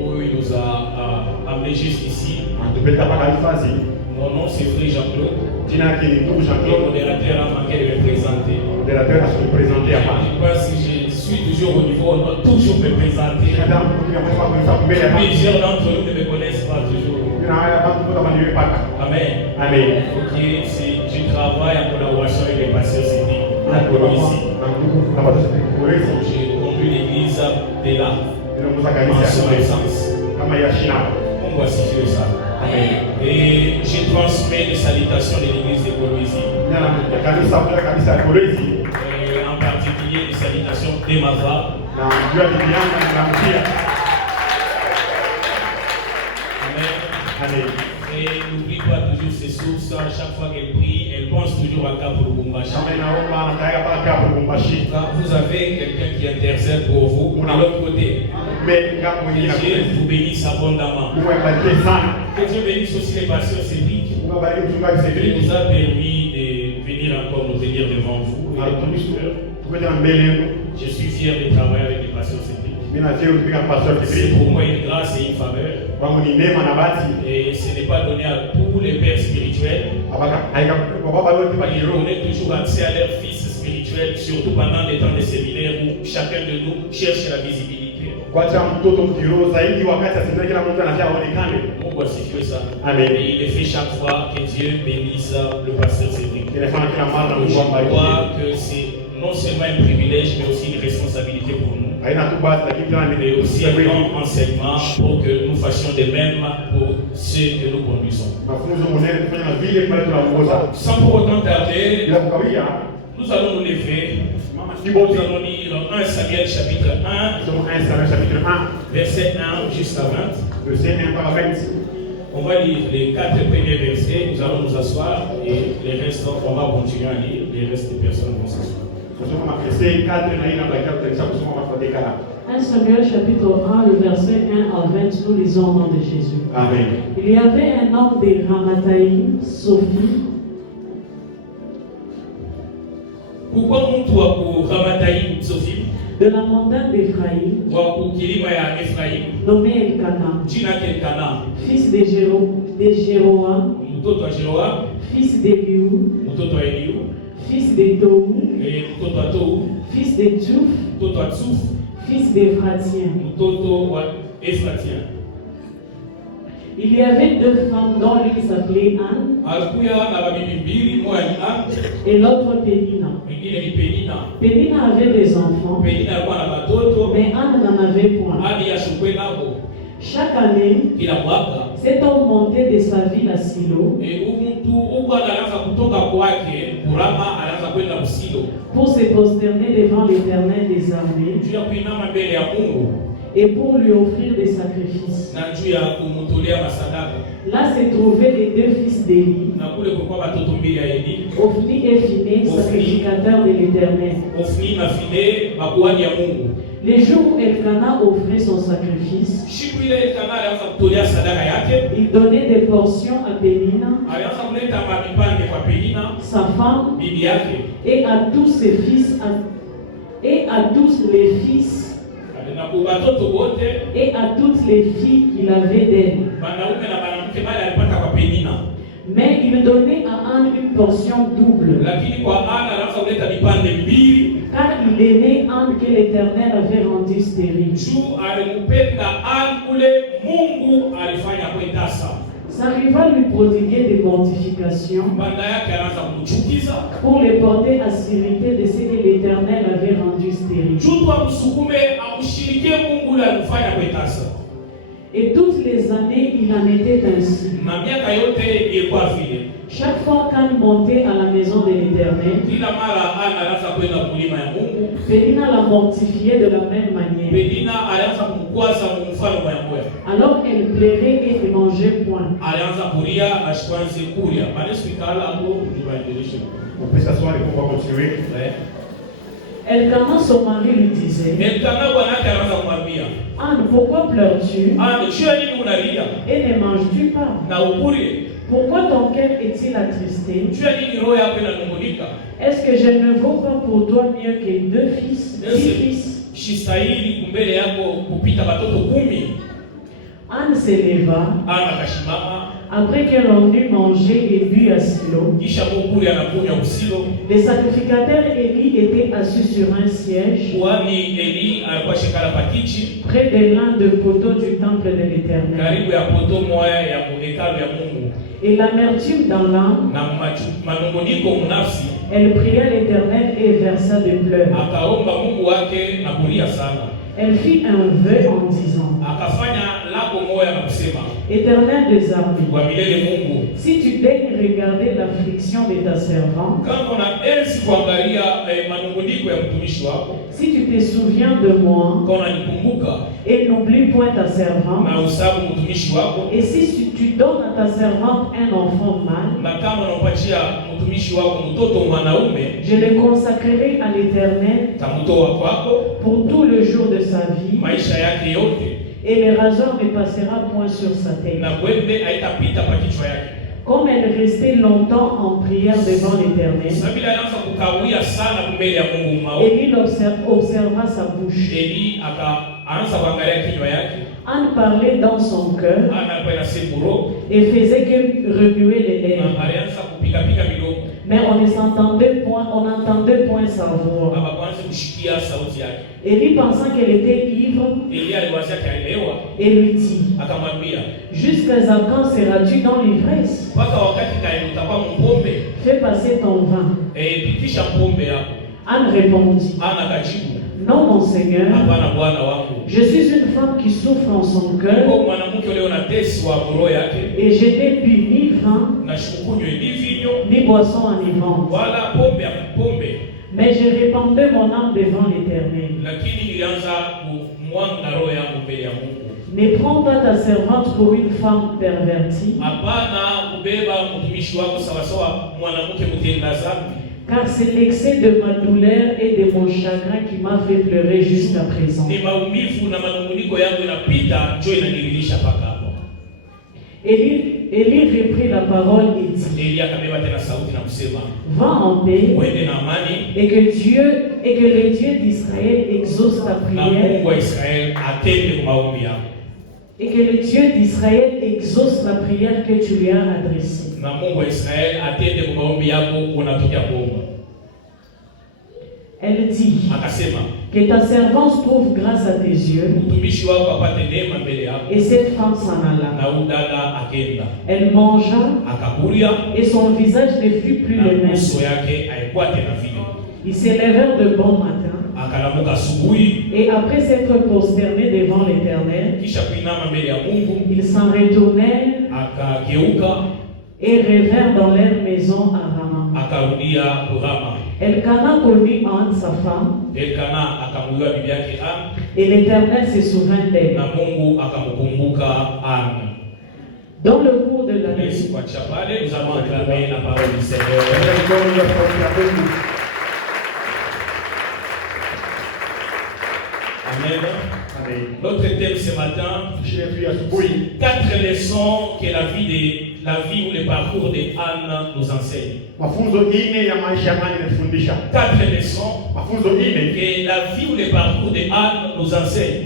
où il nous a amenés jusqu'ici. Mon nom c'est Frère Jean-Claude. Le modérateur a manqué de me présenter. Je pense que je suis toujours au niveau, on doit toujours me présenter. Plusieurs d'entre nous ne me connaissent pas toujours. Amen. Ok, je travaille en collaboration avec les pasteurs Cédric. J'ai conduit l'église de là, en son absence. On va situer ça. Et je transmets les salutations de l'église de Colosie. En particulier les salutations d'Emava. Amen. Et n'oublie pas toujours ses sources. Chaque fois qu'elle prie, elle pense toujours à Cap Lubumbashi. Vous avez quelqu'un qui intercède pour vous de l'autre côté. Que Dieu vous bénisse abondamment. Que Dieu bénisse aussi les pasteurs Cédric qui nous a permis de venir encore nous tenir devant vous. Je suis fier de travailler avec les pasteurs Cédric. C'est pour moi une grâce et une faveur. Et ce n'est pas donné à tous les pères spirituels. Ils donnent toujours accès à leurs fils spirituels, surtout pendant des temps de séminaire où chacun de nous cherche la visibilité. On va situer ça. Et il est fait chaque fois que Dieu bénisse le pasteur Cédric. Je crois que c'est non seulement un privilège, mais aussi une responsabilité pour nous. Et aussi un grand enseignement pour que nous fassions de même pour ceux que nous conduisons. Sans pour autant tarder, nous allons nous lever. Nous allons lire 1 Samuel chapitre 1, verset 1 jusqu'à 20. On va lire les 4 premiers versets, nous allons nous asseoir et les restes, on va continuer à lire, les restes des personnes vont s'asseoir. 1 Samuel chapitre 1, le verset 1 à 20, nous lisons au nom de Jésus. Amen. Il y avait un homme de Ramathaïm, Sophie. Pourquoi on doit pour Ramathaïm, Sophie? De la montagne d'Ephraïm, nommé Elkana, fils de Jéroam, fils d'Eliou, fils de Tohu, fils de Tsouf, fils d'Ephratien. Il y avait 2 femmes dont l'une s'appelait Anne et l'autre Pénina. Pénina avait des enfants, mais Anne n'en avait point. Chaque année, cet homme montait de sa ville à Silo pour se prosterner devant l'Éternel des armées et pour lui offrir des sacrifices. Là se trouvaient les 2 fils d'Élie, Ophni et Phiné, sacrificateurs de l'Éternel. Les jours où Elkana offrait son sacrifice, il donnait des portions à Pénina, sa femme, et à tous ses fils, et à tous les fils et à toutes les filles qu'il avait d'elle. Mais il donnait à Anne une portion double, car il aimait Anne que l'Éternel avait rendue stérile. Sa rivale lui prodiguait des mortifications pour les porter à s'irriter de ce que l'Éternel avait rendu stérile. Et toutes les années, il en était ainsi. Chaque fois qu'Anne montait à la maison de l'Éternel, Pénina la mortifiait de la même manière. Alors elle plairait et ne mangeait point. On peut s'asseoir et on va continuer. Elkana, son mari, lui disait: Anne, pourquoi pleures-tu et ne manges-tu pas? Pourquoi ton cœur est-il attristé? Est-ce que je ne vaux pas pour toi mieux que 2 fils, 6 fils? Shistahili kumbele yako kupita watoto 10. Anne se leva. Anne akashimama. Après qu'elle eut mangé et bu à Silo, les sacrificateurs Élie étaient assis sur un siège près de l'un des poteaux du temple de l'Éternel. Et l'amertume dans l'âme, elle pria l'Éternel et versa des pleurs. Elle fit un vœu en disant: Éternel des armées, si tu daignes regarder l'affliction de ta servante, si tu te souviens de moi et n'oublie point ta servante, et si tu donnes à ta servante un enfant mâle, je le consacrerai à l'Éternel pour tout le jour de sa vie, et le rasoir ne passera point sur sa tête. Comme elle restait longtemps en prière devant l'Éternel, Élie observa sa bouche. Anne parlait dans son cœur et faisait que remuer les lèvres. Mais on n'entendait point sa voix. Élie pensant qu'elle était ivre et lui dit: jusqu'à quand seras-tu dans l'ivresse? Fais passer ton vin. Anne répondit: non, mon Seigneur, je suis une femme qui souffre en son cœur, et je n'ai bu ni vin, ni boisson enivrante. Mais je répandais mon âme devant l'Éternel. Ne prends pas ta servante pour une femme pervertie, car c'est l'excès de ma douleur et de mon chagrin qui m'a fait pleurer jusqu'à présent. Élie reprit la parole et dit: va en paix, et que le Dieu d'Israël exauce ta prière. Et que le Dieu d'Israël exauce la prière que tu lui as adressée. Elle dit: que ta servante trouve grâce à tes yeux. Et cette femme s'en alla. Elle mangea et son visage ne fut plus le même. Ils s'élevèrent de bon matin. Et après s'être prosternés devant l'Éternel, ils s'en retournèrent et revinrent dans leur maison à Rama. Elkana connut Anne, sa femme, et l'Éternel se souvint d'elle. Dans le cours de la nuit, nous allons acclamer la parole du Seigneur. Amen. Notre thème ce matin, 4 leçons que la vie ou le parcours de Anne nous enseigne. 4 leçons que la vie ou le parcours de Anne nous enseigne.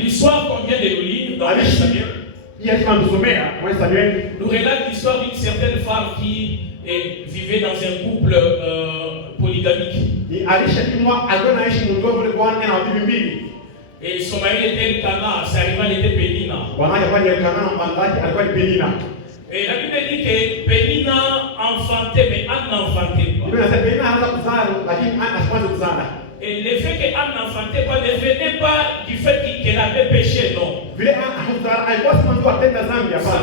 L'histoire qu'on vient de nous lire dans le Samuel nous relate l'histoire d'une certaine femme qui vivait dans un couple polygamique. Et son mari était Elkana, sa rivale était Pénina. Et la Bible dit que Pénina enfantait, mais Anne n'enfantait pas. Et le fait qu'Anne n'enfantait pas ne venait pas du fait qu'elle avait péché, non. Ça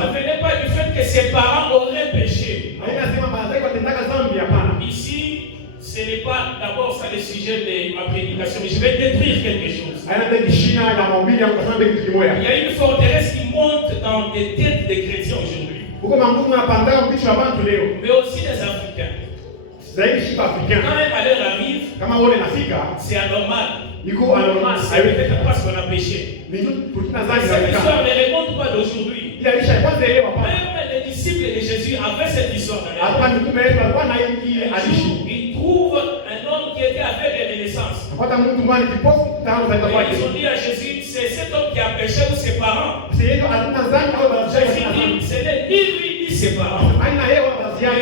ne venait pas du fait que ses parents auraient péché. Ici, ce n'est pas d'abord ça le sujet de ma prédication, mais je vais détruire quelque chose. Il y a une forteresse qui monte dans des têtes des chrétiens aujourd'hui, mais aussi des Africains. Quand un malheur arrive, c'est anormal. C'est peut-être parce qu'on a péché. Cette histoire ne remonte pas d'aujourd'hui. Même les disciples de Jésus avaient cette histoire. Un jour, ils trouvent un homme qui était aveugle de naissance. Ils ont dit à Jésus, c'est cet homme qui a péché ou ses parents. Jésus dit, ce n'est ni lui ni ses parents.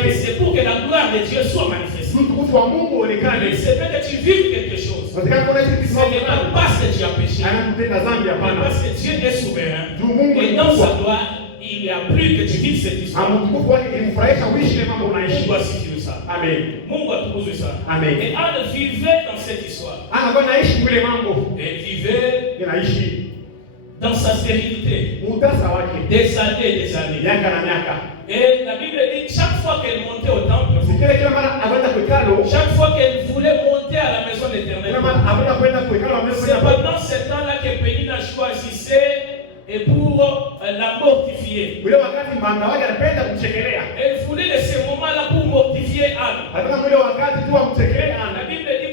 Et c'est pour que la gloire de Dieu soit manifestée. Il se fait que tu vives quelque chose. Ce n'est pas parce que tu as péché, mais parce que Dieu est souverain. Et dans sa gloire, il n'y a plus que tu vives cette histoire. Mungu asifiwe sana. Amen. Mungu atukuzwe sana. Amen. Et Anne vivait dans cette histoire. Elle vivait dans sa stérilité. Des années et des années. Et la Bible dit chaque fois qu'elle montait au temple, chaque fois qu'elle voulait monter à la maison d'Éternel, c'est pendant ce temps-là que Pénina choisissait et pour la mortifier. Elle voulait de ce moment-là pour mortifier Anne. La Bible dit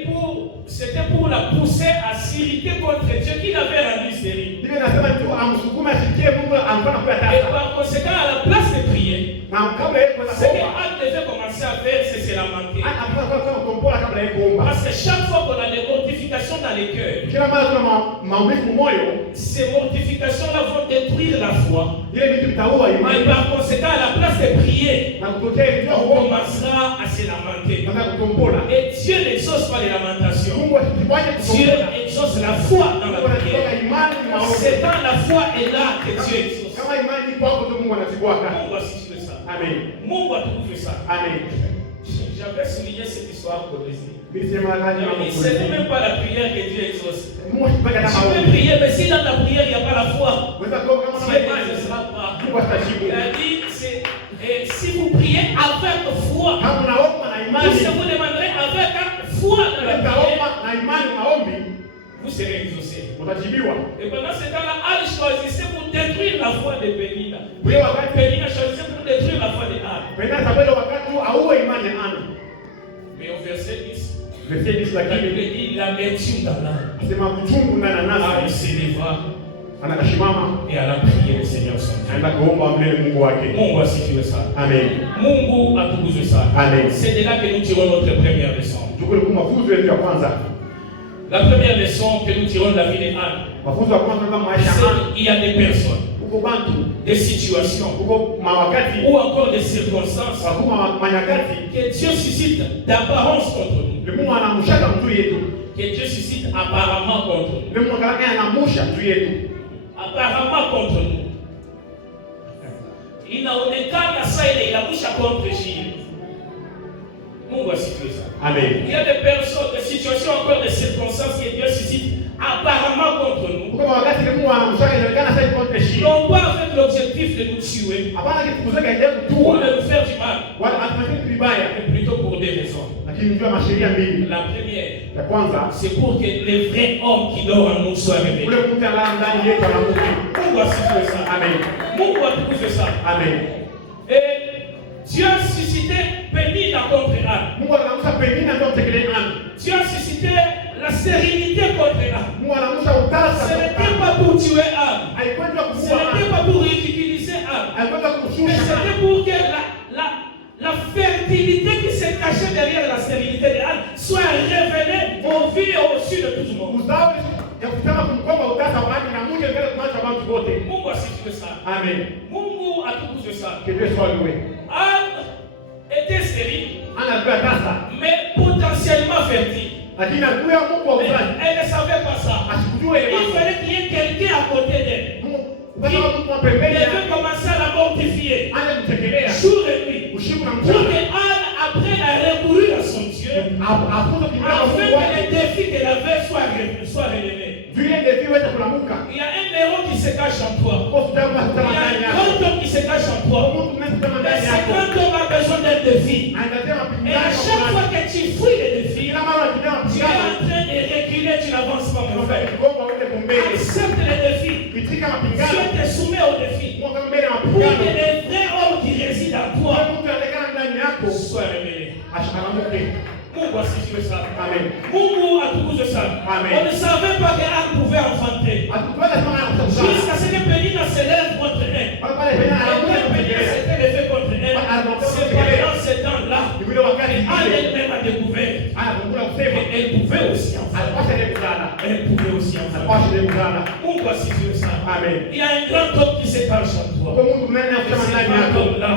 c'était pour la pousser à s'irriter contre Dieu qui l'avait rendue stérile. Et par conséquent, à la place de prier, ce qu'Anne devait commencer à faire, c'est se lamenter. Parce que chaque fois qu'on a des mortifications dans les cœurs, ces mortifications-là vont détruire la foi. Et par conséquent, à la place de prier, on commencera à se lamenter. Et Dieu n'exauce pas les lamentations. Dieu exauce la foi dans la prière. C'est quand la foi est là que Dieu exauce. Mungu asifiwe sana. Amen. Mungu atukuzwe sana. Amen. J'avais souligné cette histoire pour les Mais ce n'est même pas la prière que Dieu exauce. Tu peux prier, mais si dans ta prière il n'y a pas la foi, Dieu ne sera pas. Il a dit, si vous priez avec foi, tout ce que vous demanderez avec foi dans la prière, vous serez exaucés. Et pendant ce temps-là, Anne choisissait pour détruire la foi de Pénina. Pénina choisissait pour détruire la foi de Anne. Mais au verset 10, la Bible dit l'amertume dans l'âme. Anne s'éleva et elle a prié le Seigneur son Dieu. Mungu asifiwe sana. Amen. Mungu atukuzwe sana. Amen. C'est de là que nous tirons notre première leçon. La première leçon que nous tirons de la vie de Anne, c'est qu'il y a des personnes, des situations, ou encore des circonstances que Dieu suscite d'apparence contre nous. Que Dieu suscite apparemment contre nous. Apparemment contre nous. Inaonekana saa ile inamusha contre Jésus. Mungu asifiwe sana. Amen. Il y a des personnes, des situations, encore des circonstances que Dieu suscite apparemment contre nous. Non pas avec l'objectif de nous tuer ou de nous faire du mal, mais plutôt pour des raisons. La première, c'est pour que le vrai homme qui dort en nous soit révélé. Mungu asifiwe sana. Amen. Mungu atukuzwe sana. Amen. Et Dieu a suscité Pénina contre Anne. Dieu a suscité la stérilité contre Anne. Ce n'était pas pour tuer Anne. Ce n'était pas pour ridiculiser Anne. Mais c'était pour que la fertilité qui se cachait derrière la stérilité de Anne soit révélée au vu et au-dessus de tout le monde. Mungu asifiwe sana. Amen. Mungu atukuzwe sana. Que Dieu soit loué. Anne était stérile, mais potentiellement fertile. Mais elle ne savait pas ça. Il fallait qu'il y ait quelqu'un à côté d'elle. Elle devait commencer à la mortifier jour et nuit. Pour que Anne apprenne à recourir à son Dieu, afin que les défis qu'elle avait soient relevés. Il y a un héros qui se cache en toi. Il y a un grand homme qui se cache en toi. Mais ce grand homme a besoin d'un défi. Et à chaque fois que tu fuis les défis, tu es en train de reculer, tu n'avances pas, mon frère. Accepte les défis. Dieu te soumet aux défis. Pour que les vrais hommes qui résident en toi soient révélés. Mungu asifiwe sana. Amen. Mungu atukuzwe sana. Amen. On ne savait pas qu'Anne pouvait enfanter. Jusqu'à ce que Pénina se lève contre elle. Et quand Pénina s'était levée contre elle, c'est pendant ce temps-là qu'Anne elle-même a découvert qu'elle pouvait aussi enfanter. voici ça. Amen. Il y a un grand homme qui se cache en toi. Kwa Mungu mnene Et afanya ce ndani grand yako. homme-là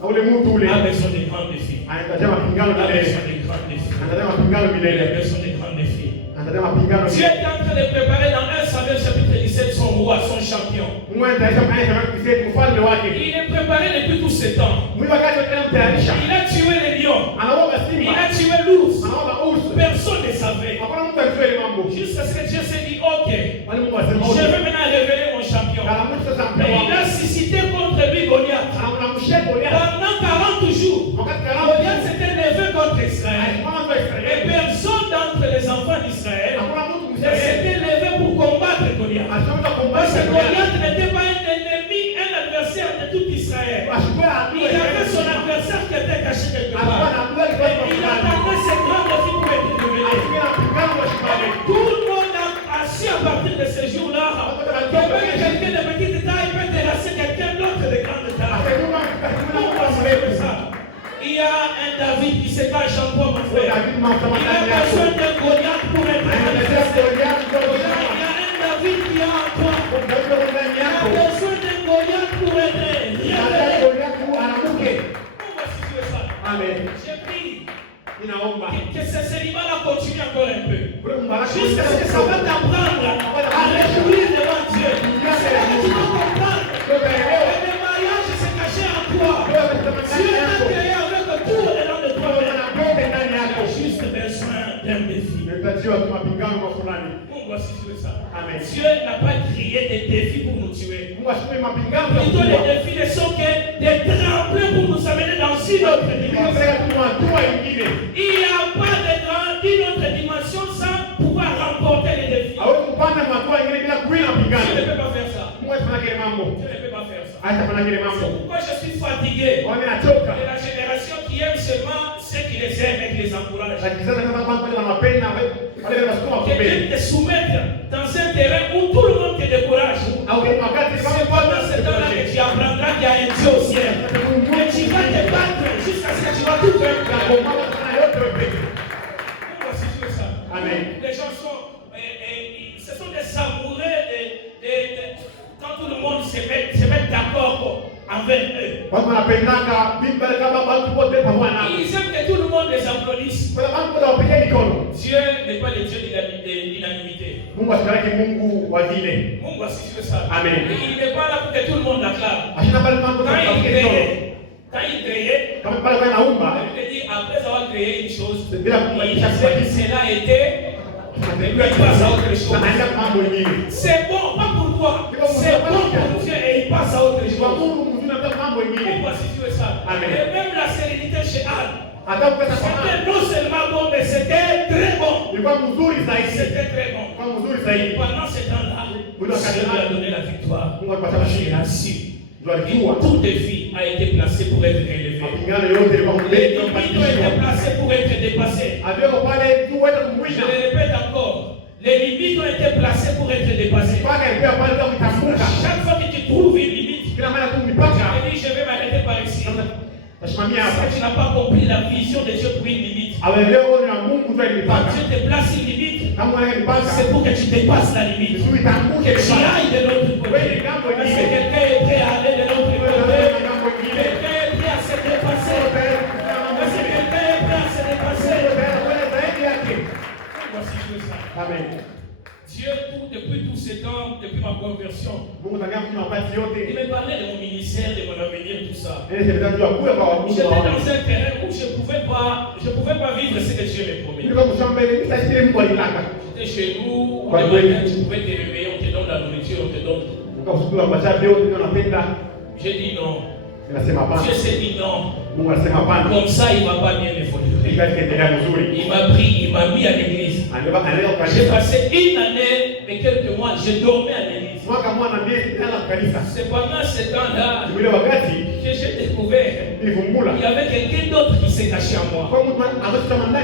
Na ule mtu ule a besoin de grands défis. anataka mapingano A milele. besoin de grands défis. Anataka mapingano Il a milele. besoin de grands défis. Anataka mapingano Dieu milele. est en train de préparer dans 1 Samuel chapitre 17 son roi, son champion. Mungu anatayarisha maisha kiseti mfalme wake. Il est préparé depuis tout ce temps. Mungu wakati anamtayarisha. Il a tué les lions. Anaomba Il simba. a tué l'ours. Anaomba ursu. Personne ne savait. Hakuna mtu alijua ile mambo. Jusqu'à ce que Dieu s'est dit, ok, Wale Mungu asema je vais maintenant révéler mon champion. Kana mtu sasa Mais il mpewa. a suscité contre lui Goliath. Anamshia Goliath. Pendant 40 jours, Wakati Goliath s'était levé contre Israël. alikuwa mtu wa Et Israeli. personne d'entre les enfants d'Israël Hakuna mtu ne Mwisraeli. s'était levé pour combattre Goliath. Ashaka Parce kumbasha que Goliath. Goliath n'était pas un ennemi, un adversaire de tout Israël. Ashukua Il adui. avait son adversaire qui était caché quelque Alikuwa part. na adui alikuwa Et il kwa attendait ce grand défi pour être révélé. Alikuwa anapigana na shibale. Tout le monde a su à partir de ce jour-là que même quelqu'un de petite taille peut terrasser quelqu'un d'autre de grande taille. Pourquoi c'est ça? Il y a un David qui se cache en toi, mon frère. Il a besoin d'un Goliath pour être manifesté. Il y a un David qui est en toi. Il a besoin d'un Goliath pour être révélé. Pourquoi si tu veux ça? J'ai pris que ce célibat-là continue encore un peu. Jusqu'à ce que ça va t'apprendre à réjouir devant Dieu. C'est là que tu vas comprendre. Et le mariage s'est caché en toi. Dieu t'a créé avec tout dedans de toi. Tu as juste besoin d'un défi. Pourquoi si tu veux ça? Dieu n'a pas créé des défis pour nous tuer. Plutôt les défis ne sont que des tremplins pour nous amener dans une autre dimension. Il n'y a pas d'une autre dimension sans pouvoir remporter les défis. Tu ne peux pas faire ça. Tu ne peux pas faire ça. C'est pourquoi je suis fatigué de la génération qui aime seulement ceux qui les aiment et qui les encouragent. Quelqu'un te soumettre dans un terrain où tout le monde te décourage. C'est pendant ce temps-là que tu apprendras qu'il y a un Dieu au ciel. Et tu vas te battre jusqu'à ce que tu vas tout faire. Pourquoi si tu veux ça? Amen. Les gens sont, ce sont des samourés quand tout le monde se met d'accord envers eux. Ils aiment que tout le monde les applaudisse. Dieu n'est pas le Dieu de l'unanimité. Mungu si tu veux ça. Amen. Il n'est pas là pour que tout le monde l'acclame. Quand il créait, il dit après avoir créé une chose, il disait que cela était. Il passe à autre chose. C'est bon, pas pour toi. C'est bon pour Dieu et il passe à autre chose. Pourquoi si tu veux ça? Amen. Et même la sérénité chez Anne. C'était non seulement bon, mais c'était très bon. C'était très bon. Pendant ce temps-là, Dieu lui a donné la victoire. Il a su. Tout défi a été placé pour être élevé. Les limites ont été placées pour être dépassées. Je le répète encore. Les limites ont été placées pour être dépassées. Chaque fois que tu trouves une limite, tu te dis je vais m'arrêter par ici. Parce que tu n'as pas compris la vision de Dieu pour une limite. Quand Dieu te place une limite, c'est pour que tu dépasses la limite. Que tu ailles de l'autre côté. Parce que quelqu'un est prêt à aller de l'autre côté. Quelqu'un est prêt à se dépasser. Parce que quelqu'un est prêt à se dépasser. Voici ça. Amen. Dieu, depuis tout ce temps, depuis ma conversion, il me parlait de mon ministère, de mon avenir, tout ça. J'étais dans un terrain où je ne pouvais pas vivre ce que Dieu me promet. J'étais chez nous, le matin, tu pouvais te réveiller, on te donne la nourriture, on te donne tout. J'ai dit non. Dieu s'est dit non. Comme ça, il ne va pas bien évoluer. Il m'a pris, il m'a mis à l'église. J'ai passé une année et quelques mois, je dormais à l'église. C'est pendant ce temps-là que j'ai découvert qu'il y avait quelqu'un d'autre qui s'est caché en moi.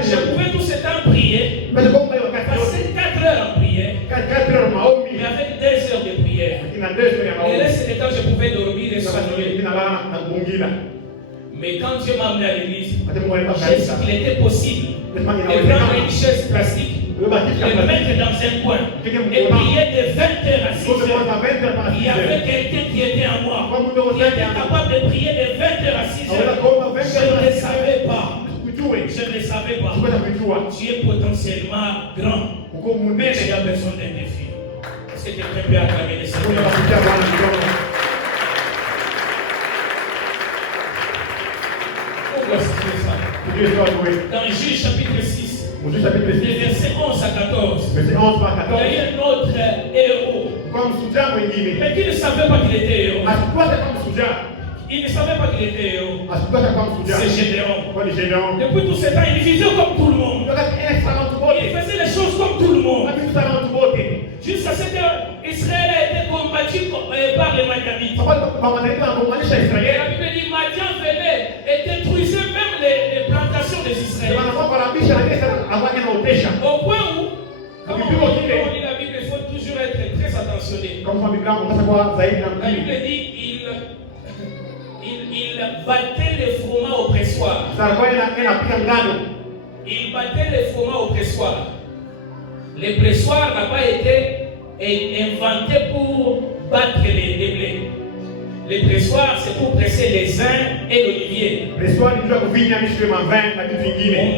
Je pouvais tout ce temps prier, passer 4 heures en prière, mais avec 2 heures de prière. Et reste du temps, je pouvais dormir et somnoler. Mais quand Dieu m'a amené à l'église, j'ai su qu'il était possible de prendre une chaise plastique le mettre dans un coin et prier de 20h à 6h. Il y avait quelqu'un qui était à moi, qui était capable de prier de 20h à 6h. Je ne le savais pas. Je ne le savais pas. Tu es potentiellement grand, mais il y a besoin d'un défi. Est-ce que quelqu'un peut acclamer le Seigneur? Dans Juge chapitre 6, les versets 11 à 14, il y a un autre héros, mais qui ne savait pas qu'il était héros. Il ne savait pas qu'il était héros. C'est Gédéon. Depuis tout ce temps, il vivait comme tout le monde. Il faisait les choses comme tout le monde. Jusqu'à ce que Israël a été combattu par les Madianites. La Bible dit Madian venait et détruisait même les plantations des Israéliens. Au point où, quand on lit la Bible, il faut toujours être très attentionné. La Bible dit il battait les fromages au pressoir. Il battait les fromages au pressoir. Le pressoir n'a pas été inventé pour battre les blés. Le pressoir, c'est pour presser les uns et l'olivier. On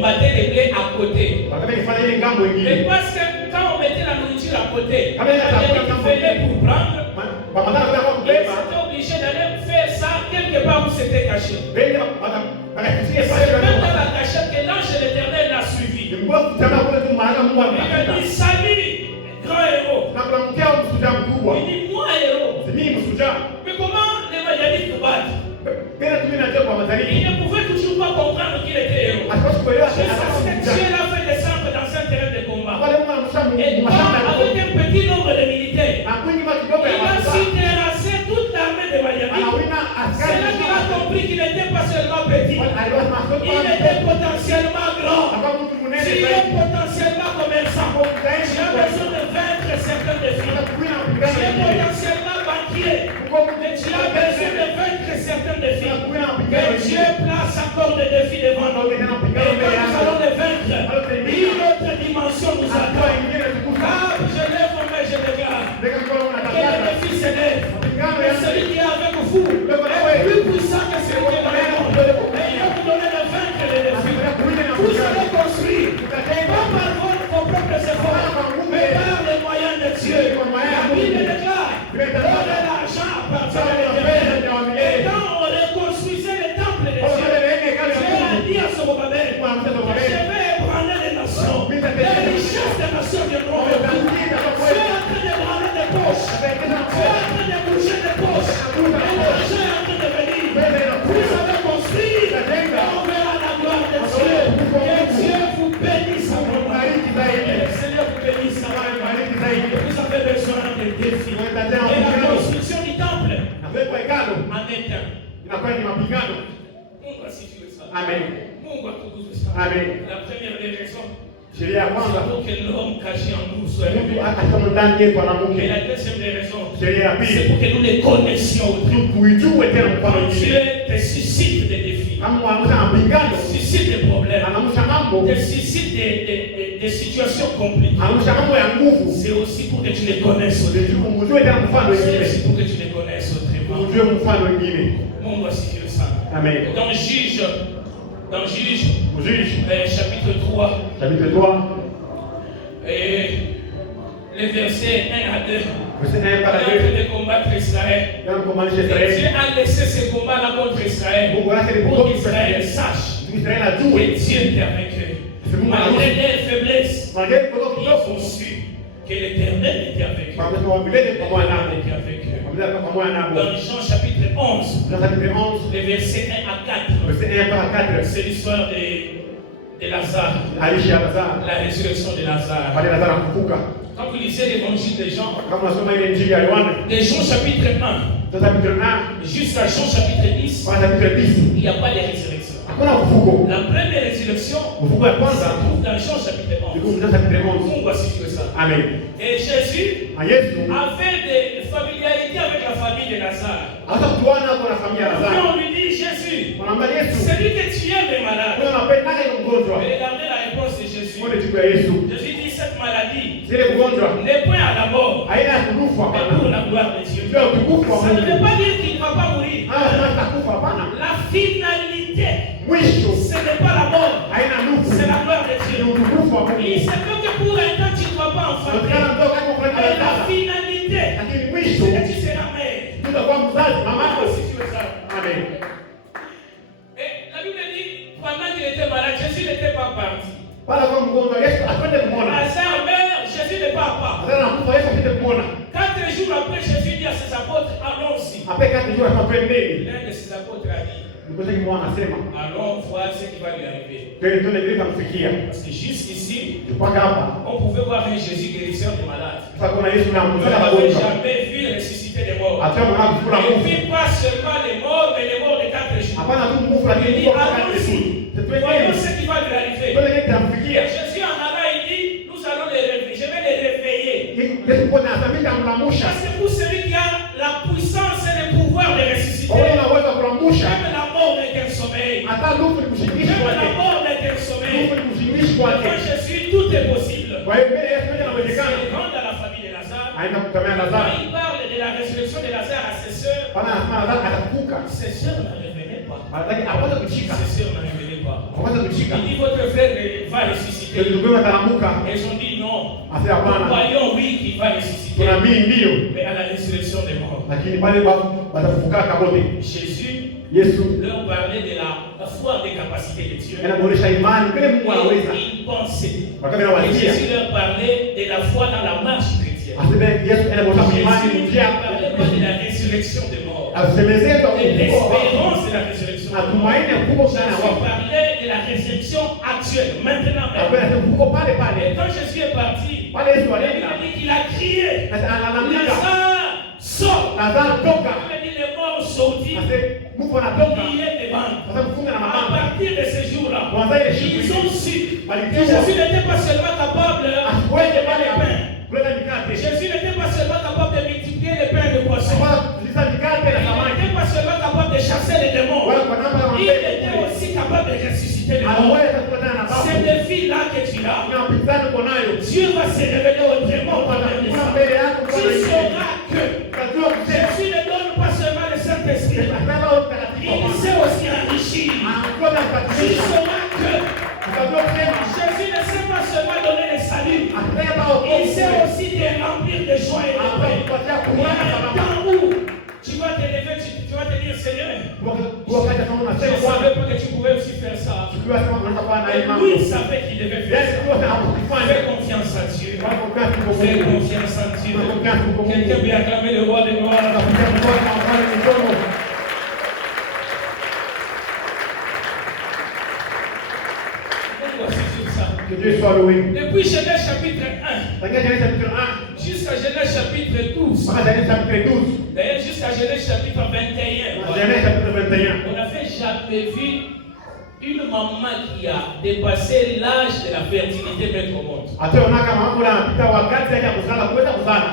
battait les blés à côté. Mais parce que quand on mettait la nourriture à côté, il venait pour prendre. Il était obligé d'aller faire ça quelque part où c'était caché. C'est même dans la cachette que l'ange de l'Éternel l'a suivi. Il a dit salut, grand héros. Il dit moi héros. Mais comment les Madianites nous battent? Il ne pouvait toujours pas comprendre qu'il était héros. Jusqu'à ce que Dieu l'a fait descendre dans un terrain de combat. Et avec un petit nombre de militaires, il a su terrasser toute l'armée de Madianites. C'est là qu'il a compris qu'il n'était pas seulement petit, il était potentiellement grand. S'il est potentiellement commerçant, tu as besoin de vaincre certains défis. Tu es potentiellement banquier, mais tu as besoin de vaincre certains défis. Mais Dieu place encore des défis devant nous. Et quand nous allons les vaincre, une autre dimension nous attend. Car je lève mon main, je déclare que le défi s'élève. Mais celui qui est avec vous est plus puissant que celui qui est dans le monde. Et il va vous donner de vaincre les défis. Vous allez construire, pas par vos propres efforts, mais par les moyens de Dieu. La Bible déclare, donner l'argent à partir de l'Éternel. Et quand on reconstruisait le temple de Dieu, Dieu a dit à Zorobabel, je vais ébranler les nations. Les richesses des nations viendront vers vous. Dieu est en train d'ébranler des poches. Dieu est en train de bouger des poches. Et l'argent est en train de venir. Vous avez construit, et on verra la gloire de Dieu. Que Dieu vous bénisse à vous. Que le Seigneur vous bénisse à vous. Vous avez besoin de défis. Et la construction du temple en est un. Mungu asifiwe sana. Amen. Mungu atukuzwe sana. Amen. La première des raisons, Sheria ya kwanza, pour que l'homme caché en nous soit mtu révélé. akasema ndani yetu Et anamuke. la deuxième des raisons, Sheria ya c'est pili, pour que nous les connaissions. tuijue tena mfano Quand mwingine. Dieu te suscite des défis, Kama mwanamsha mapingano, te suscite des problèmes, anamusha mambo, te suscite des situations compliquées, anamusha mambo ya nguvu. c'est aussi pour que tu les connaisses au début. Umjue tena mfano C'est mwingine. aussi pour que tu les connaisses autrement. Umjue mfano mwingine. Mungu asifiwe sana. Amen. Dans Juge, chapitre 3, Chapitre 3, et les versets 1 à 2. verset 1 Il est en par train 2. de combattre Israël. Dans commander Et Israël. Dieu a laissé ce combat-là contre Israël pour qu'Israël sache Israël a que joué. Dieu était avec eux. Malgré leurs faiblesses, Malgré todo ils kidogo, ont su que l'Éternel était avec eux. wamesema milele pamoja L'Éternel nao. était avec eux. Wamesema pamoja nao. Dans Jean chapitre 11, Dans chapitre 11, les versets 1 à 4, verset 1 par 4. c'est l'histoire de Lazare, Alishi ya Lazaro. la résurrection de Lazare. Pale Lazaro kufuka. Quand vous lisez l'évangile de Jean, Kama unasoma ile injili ya Yohana, de Jean chapitre 1 dans chapitre 1, jusqu'à Jean chapitre 10, kwa chapitre 10, il n'y a pas de résurrection. hakuna ufufuko. La première résurrection Ufufuko ya se kwanza trouve dans Jean chapitre iko 11. dans chapitre 11. Mungu asifiwe sana. Amen. Et Jésus Na Yesu avait des familiarités avec la famille de Lazare. hata kutuana kwa familia ya Et Lazaro. on lui dit, Jésus, Mwanaambia Yesu, celui que tu aimes est malade. wewe unapenda nani mgonjwa? Mais regardez la réponse de Jésus. Mwone jibu ya Yesu. Jésus dit, cette maladie zile ugonjwa n'est point à la mort, haina kufa mais hapana. pour la gloire de Dieu. Ndio utukufu wa Ça ne veut Mungu. pas dire qu'il ne va pas mourir. Atakufa hapana. La finalité, Mwisho ce n'est pas la mort, haina nufu. c'est la gloire de Ni Dieu. utukufu wa Mungu. Il se peut que pour un temps tu ne vas pas enfanter, Ndio ndio kama kuna mais la dada. finalité, Lakini c'est mwisho que tu seras mère. tutakuwa mzazi mama yako. Si tu veux ça. Amen. Et la Bible dit, pendant qu'il était malade, Jésus n'était pas parti. Pala kwa mgonjwa Yesu atende kumwona. Lazare meurt, Jésus n'est pas à part. Sasa nakufa Yesu atende kumwona. 4 jours après, Jésus dit à ses apôtres, allons-y. Après 4 jours atapendeni. L'un de ses apôtres a dit, Nikoje kimwona anasema. allons voir ce qui va lui arriver. Twende twende bila kumfikia. Parce que jusqu'ici, Mpaka hapa. on pouvait voir un Jésus guérisseur des malades. Sasa kuna Yesu na On mzee n'avait mgonjwa. jamais vu ressusciter des morts. Acha mwana kufula Et Mungu. puis pas seulement les morts, mais les morts de 4 jours. Hapana tu Mungu lakini Il dit, kwa wakati allons-y. tu. Voyons ce qui va lui arriver. Twende Et tutamfikia. Jésus en allant, il dit, nous allons les réveiller. Je vais les réveiller. Yesu kwa nasamika mlamusha. Ça, c'est pour celui qui a la puissance et le pouvoir de ressusciter. Wewe unaweza kulamusha. Même la mort n'est qu'un sommeil. Hata lufu ni kushindishwa Même la kwake. mort n'est qu'un sommeil. Lufu ni kushindishwa Devant kwake. Jésus, tout est possible. Kwa hiyo mbele Yesu Il inawezekana. rentre dans la famille de Lazare. Aenda kutamea Quand Lazaro. il parle de la résurrection de Lazare à ses sœurs, Bana anasema Lazaro atafufuka. ses sœurs n'en revenaient pas. Lakini apata kushika. Ses sœurs n'en revenaient pas. Apata kushika. Il dit, votre frère va ressusciter. Ndugu yangu atalamuka. Elles ont dit non. Ase Nous hapana. croyons oui qu'il va ressusciter. Tunaamini ndio. Mais à la résurrection des morts. Lakini pale watafufuka kabote. Jésus Yesu leur parlait de la foi des capacités de Dieu. anaboresha imani vile Mungu anaweza. Et ils pensaient. Wakati Et anawaambia Jésus leur parlait de la foi dans la marche chrétienne. aseme Yesu anaboresha imani Jésus ne njia. parlait pas de la résurrection des morts. Asemezee kwa De l'espérance de la résurrection des morts. atumaini kubwa sana Jésus wao. parlait de la résurrection actuelle, maintenant même. Apenda kuko pale Et pale. quand Jésus est parti, Pale Yesu il alienda. a dit qu'il a crié, Analalamika. Lazare, sors. Lazaro toka. Il a dit les morts sortis, Ase Mungu anatoka. oubliez des bandes. Sasa kufunga na À mabamba. partir de ce jour-là, Kwanza ile siku ils ont su que Walijua. Jésus n'était pas seulement capable de Asiweke pale les hapa. pains. Kuleta mikate. Jésus n'était pas seulement capable de multiplier les pains et les poissons. Sasa kuleta mikate na Il samaki. n'était pas seulement capable de chasser les démons. Wala kwa namba ya Il mapendo. était aussi capable de ressusciter les morts. Anaweza kuleta na Ce babu. défi-là que tu as, Na mpinzani uko nayo. Dieu va se révéler autrement Kuna pendant les ans. mbele yako Tu kwa sauras que Kajua kusema. Jésus ne donne pas seulement le Saint-Esprit. Nasema utakatifu. Il sait aussi enrichir. Anakuwa na Tu kutakatifu. sauras que Kajua kusema. Jésus ne sait pas seulement donner le salut. Asema Il sait uko. aussi te remplir de joie et de Hapa paix. kupatia Il y kuona a un sababu. temps où tu vas te lever, tu vas te dire Seigneur, Wakati kama je ne unasema savais pas que tu pouvais aussi faire ça. tukiwa sema tunaweza kuwa na Et imani. lui, il savait qu'il devait faire Yaani ça. tukiwa tunakufanya. Fais confiance à Dieu. Kwa confiance kwa Fais Mungu. confiance à Dieu. Kwa confiance kwa Mungu. Quelqu'un peut acclamer le roi des gloires. Tunakuja mkono na mkono mikono. Voici sur ça. Que Dieu soit loué. Depuis Genèse chapitre 1 Tangia Genèse chapitre 1 jusqu'à Genèse chapitre 12, mpaka Genèse chapitre 12. d'ailleurs jusqu'à Genèse chapitre 21, Genèse chapitre 21. on n'avait jamais vu une maman qui a dépassé l'âge de la fertilité mettre au monde. Ataona kama mambo yanapita wakati ya kuzala kuweza kuzala.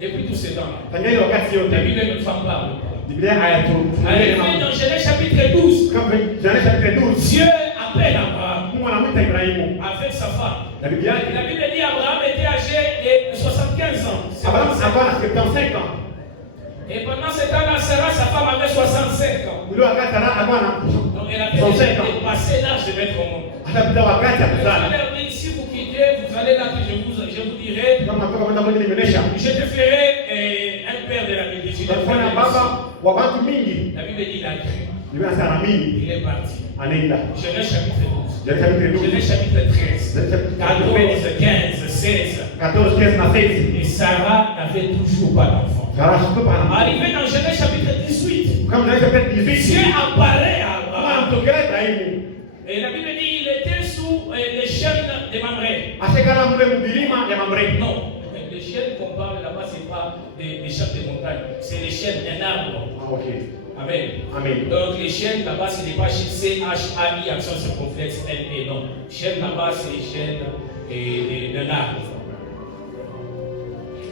Depuis tous ces temps, Tangia ile wakati la yote. Bible ne nous en parle pas. Biblia hayatufungie Arrivé dans Genèse chapitre 12, kama Genèse chapitre 12. Dieu appelle Abraham Mungu anamwita Ibrahimu. avec sa femme. Na Biblia La Bible dit Abraham était âgé de 75 ans. C'est Abraham comme ça. alikuwa na 75 ans. Et pendant ce temps-là, Sarah, sa femme, avait 65 ans. Ule wakati Sara alikuwa na Donc elle avait déjà dépassé l'âge de mettre au monde. atapita wakati ya Elle kuzala. leur dit, si vous quittez, vous allez là que je vous dirai, Kama natoka kwenda kwenye nimeonyesha. je te ferai un père de la multitude. Tutafanya baba wa watu mingi. La Bible dit, il a cru. Biblia inasema mingi Il est parti. anaenda. Genèse chapitre 12. Genèse chapitre 12. Genèse chapitre 13. 14, 15, 16. 14, 15 na 16. Et Sarah n'avait toujours pas d'enfant. Sara hakuwa na Arrivé dans Genèse chapitre 18, kama Genèse chapitre 18. Dieu apparaît à Kama Abraham. anamtokea Ibrahimu. Et la Bible dit il était sous les chaînes de Mamré. Ashekala mule mbilima ya Mamre. Non, les chaînes qu'on parle là-bas, ce n'est pas des chaînes de montagne, c'est les chaînes d'un arbre. Ah, OK. Amen. Amen. Donc les chaînes là-bas, ce n'est pas C-H-A-I, accent circonflexe L-E, non. Chaînes là-bas, c'est les chaînes d'un arbre.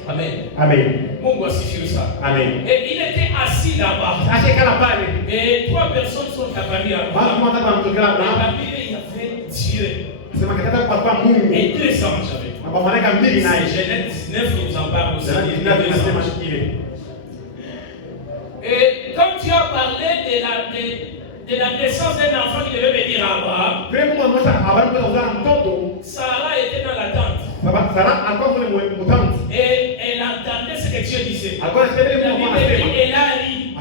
Amen. Amen. Mungu asifiwe ça. Amen. Et il était assis là-bas. Ashekala pale. Et 3 personnes sont apparues à Watu Abraham. mmoja anamtokea Dans Abraham. la Bible, il y avait Dieu Sema katika kwa Mungu. et 2 anges avec lui. C'est Genèse 19 qui nous en parle aussi. Et comme tu as parlé de la naissance d'un enfant qui devait venir à Abraham, Sarah était dans l'attente. Et elle entendait ce que Dieu disait. La Bible dit, elle a ri.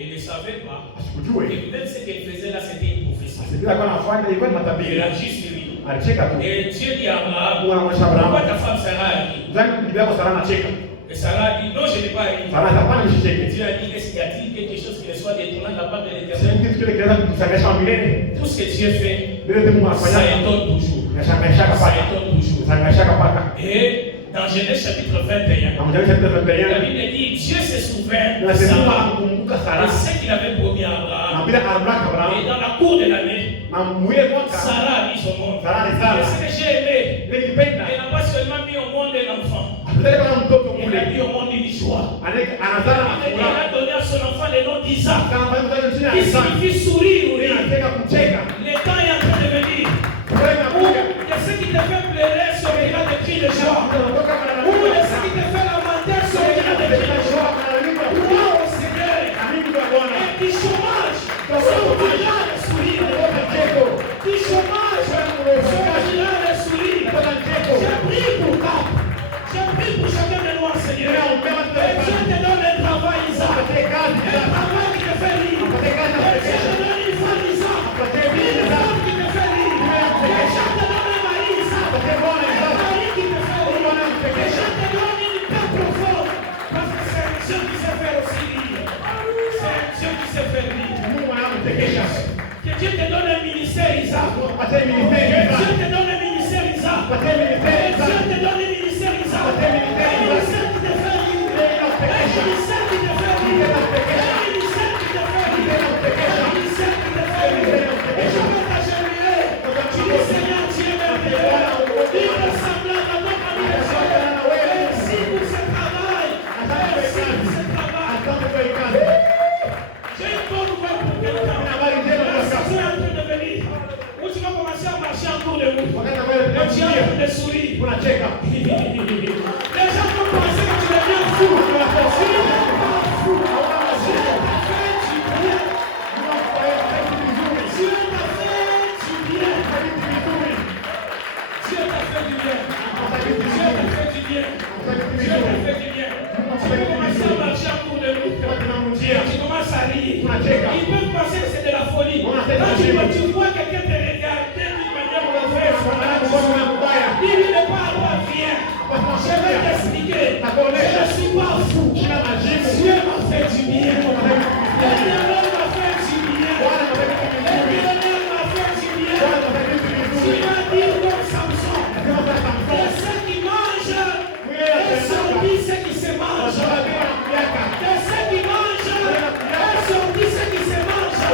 Elle ne savait pas que même ce qu'elle faisait là, c'était une prophétie. Elle a juste ri. Et Dieu dit à Abraham, pourquoi ta femme Sarah a ri? Et Sarah a dit, non, je n'ai pas ri. Dieu a dit, est-ce qu'il y a-t-il quelque chose qui soit détournant de la part de l'Éternel? Tout ce que Dieu fait, ça étonne toujours. Ça étonne toujours. Et dans Genèse chapitre 21, la Bible dit, Dieu se souvient de Sarah et ce qu'il avait promis à Abraham. Et dans la cour de l'année, Sarah a mis au monde. Et ce que j'ai aimé, elle n'a pas seulement mis au monde un enfant. Elle a mis au monde une histoire. Elle a donné à son enfant le nom d'Isaac, qui signifie sourire. Le temps est en train de venir. De ce qui te fait pleurer sortira des cris de joie. Ou de ce qui te fait lamenter sortira des cris de joie. Gloire au Seigneur. Et du chômage sortira le sourire. Du chômage sortira le sourire. J'ai pris pour toi. J'ai pris pour chacun de nous, Seigneur. Et Dieu te donne un travail, Isaac. Un travail qui te fait rire. Et Dieu te donne une femme, Isaac. Une femme qui te fait rire. Et Dieu te donne un mari, Isaac. Un mari qui te fait rire. Et Dieu te donne une paix profonde. Parce que c'est un Dieu qui sait faire aussi rire. C'est un Dieu qui sait faire rire. Que Dieu te donne un ministère, Isaac. Que Dieu te donne un ministère, Isaac. Que Dieu te donne un ministère, Isaac. Un ministère qui te fait rire. Un ministère qui te fait rire. Un ministère qui te fait rire. Un ministère qui te fait rire. Et je veux t'agenouiller. Tu dis, Seigneur, tu es merveilleux. Il est semblable à ton ami de Dieu. Merci pour ce travail. Merci pour ce travail. J'ai une bonne nouvelle pour quelqu'un. La saison est en train de venir. Où tu vas commencer à marcher en cours de route. Et tu es en train de sourire. Les gens vont penser que tu deviens fou. Tu n'es pas fou. Dieu t'a fait du bien. Dieu t'a fait du bien. Dieu t'a fait du bien. Dieu t'a fait du bien. Dieu t'a fait du bien. Tu peux commencer à marcher en cours de route. Tu commences à rire. Ils peuvent penser que c'est de la folie. Quand tu vois quelqu'un te regarder d'une manière mauvaise, dis-lui de pas avoir rien. Je vais t'expliquer. Je ne suis pas fou. Dieu m'a fait du bien. L'éternel m'a fait du bien. L'éternel m'a fait du bien. Tu vas dire comme Samson. De ceux qui mangent, et sortis ceux qui se mangent. De ceux qui mangent, et sortis ceux qui se mangent.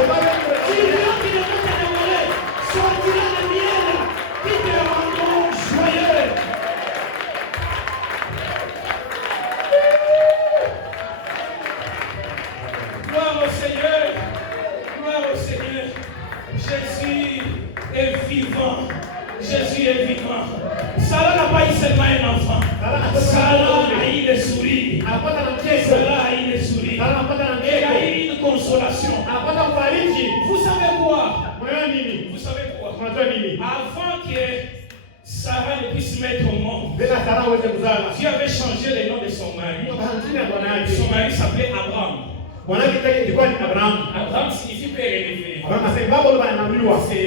Tu viens qui ne peut te dévorer. Sortira le miel qui te rendront joyeux. Gloire au Seigneur. Gloire au Seigneur. Jésus est vivant. Jésus est vivant. Sarah n'a pas eu seulement un enfant. Sarah a eu le sourire. Sarah a eu le sourire. Elle a eu une consolation. Vous savez quoi? Vous savez quoi? Avant que Sarah ne puisse mettre au monde, Dieu avait changé le nom de son mari. Son mari s'appelait Abraham. Abraham signifie père élevé.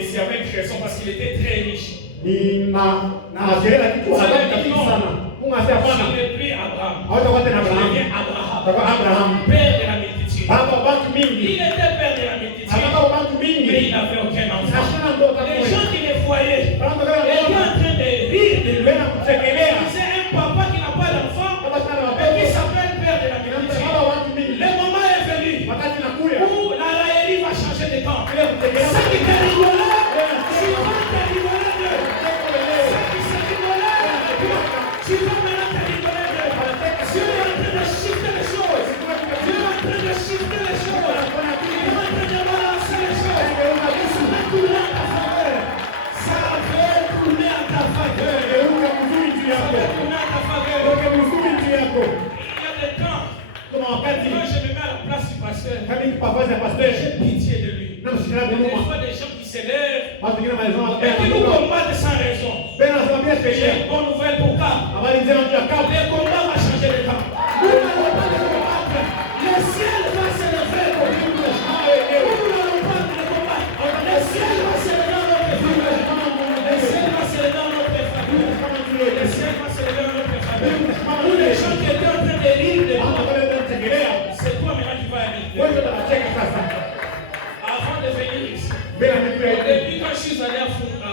C'est avec raison parce qu'il était très riche. Il n'est plus Abraham. Il devient Abraham. Père de la multitude. Il était père de la multitude. Mais il n'avait aucun enfant. Les gens qui le voyaient étaient en train de rire de lui. C'est un papa qui n'a pas d'enfant et qui s'appelle père de la multitude. Le moment est venu où la raillerie va changer de camp. Ceux qui te rigolaient, tu vas te rigoler d'eux. Ceux qui se rigolaient, tu vas maintenant te rigoler d'eux. Dieu est en train de shifter les choses. Dieu est en train de shifter les choses. Dieu est en train de balancer les choses. Ça va tourner à ta faveur. Ça va tourner à je me mets à la place du pasteur, j'ai pitié de lui. Des fois, des gens qui s'élèvent et qui nous combattent sans raison. J'ai une bonne nouvelle pour Cap. Les combats vont changer de camp. Nous n'allons pas les combattre. Le ciel va se lever pour nous. Nous n'allons pas les combattre. Le ciel va se lever dans notre faveur. Le ciel va se lever dans notre faveur. Le ciel va se lever dans notre faveur. Nous, les gens qui étaient en train de rire de nous, c'est toi maintenant qui vas rire. Avant de venir ici, depuis quand je suis allé à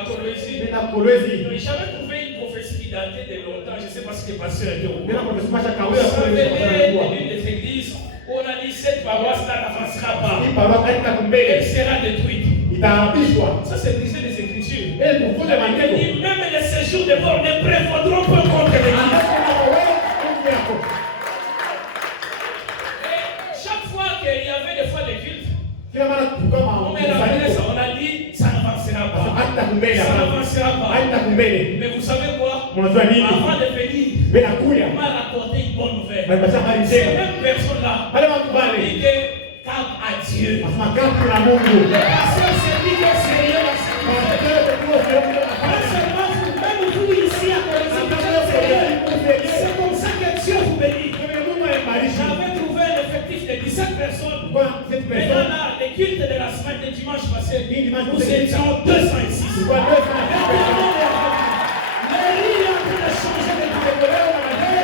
Kolwezi, j'avais trouvé une prophétie qui datait de longtemps. Je ne sais pas ce qui est passé avec vous. Ça venait des églises où on a dit cette paroisse-là n'avancera pas. Elle sera détruite. Ça, c'est brisé des Écritures. Il dit même les séjours de mort ne prévaudront pas contre l'Église. Et chaque fois qu'il y avait des fois des cultes, on a dit ça n'avancera pas. Ça n'avancera pas. Mais vous savez quoi? Avant de venir, on m'a rapporté une bonne nouvelle. Ces mêmes personnes-là ont dit que Cap à Dieu. Le pasteur s'est dit que c'est Dieu. Pas seulement vous, même vous ici à Kolwezi, c'est comme ça que Dieu vous bénit. J'avais trouvé un effectif de 17 personnes. Maintenant, là, les cultes de la semaine de dimanche passé, nous étions 206. Le riz est en train de changer de camp. Le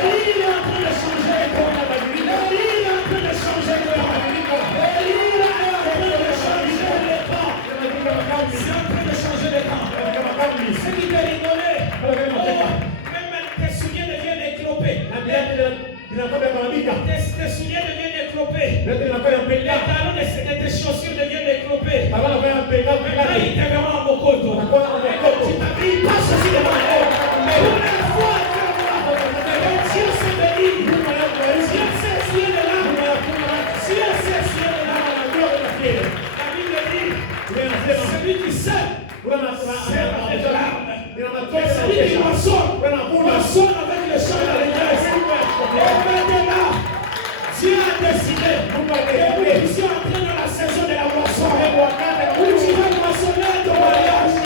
riz est en train de changer de camp. Le riz est en train de changer de camp. Le riz est en train de changer de camp. C'est en train de changer de camp. Ce qui t'a rigolé, même tes souliers deviennent éclopés. Tes souliers deviennent éclopés. Les talons de tes chaussures deviennent éclopés. Maintenant, ils te verront en Mokoto. Et quand tu t'habilles, passe aussi devant eux. Mais pour la fois, Dieu s'est béni. Dieu s'est essuyer les larmes. Dieu s'est essuyer les larmes. La Bible dit, celui qui sème, sème avec des larmes. Et celui qui moissonne avec le chant de l'Église. Et maintenant, Dieu a décidé que nous puissions entrer dans la saison de la moisson. Où tu vas moissonner ton mariage.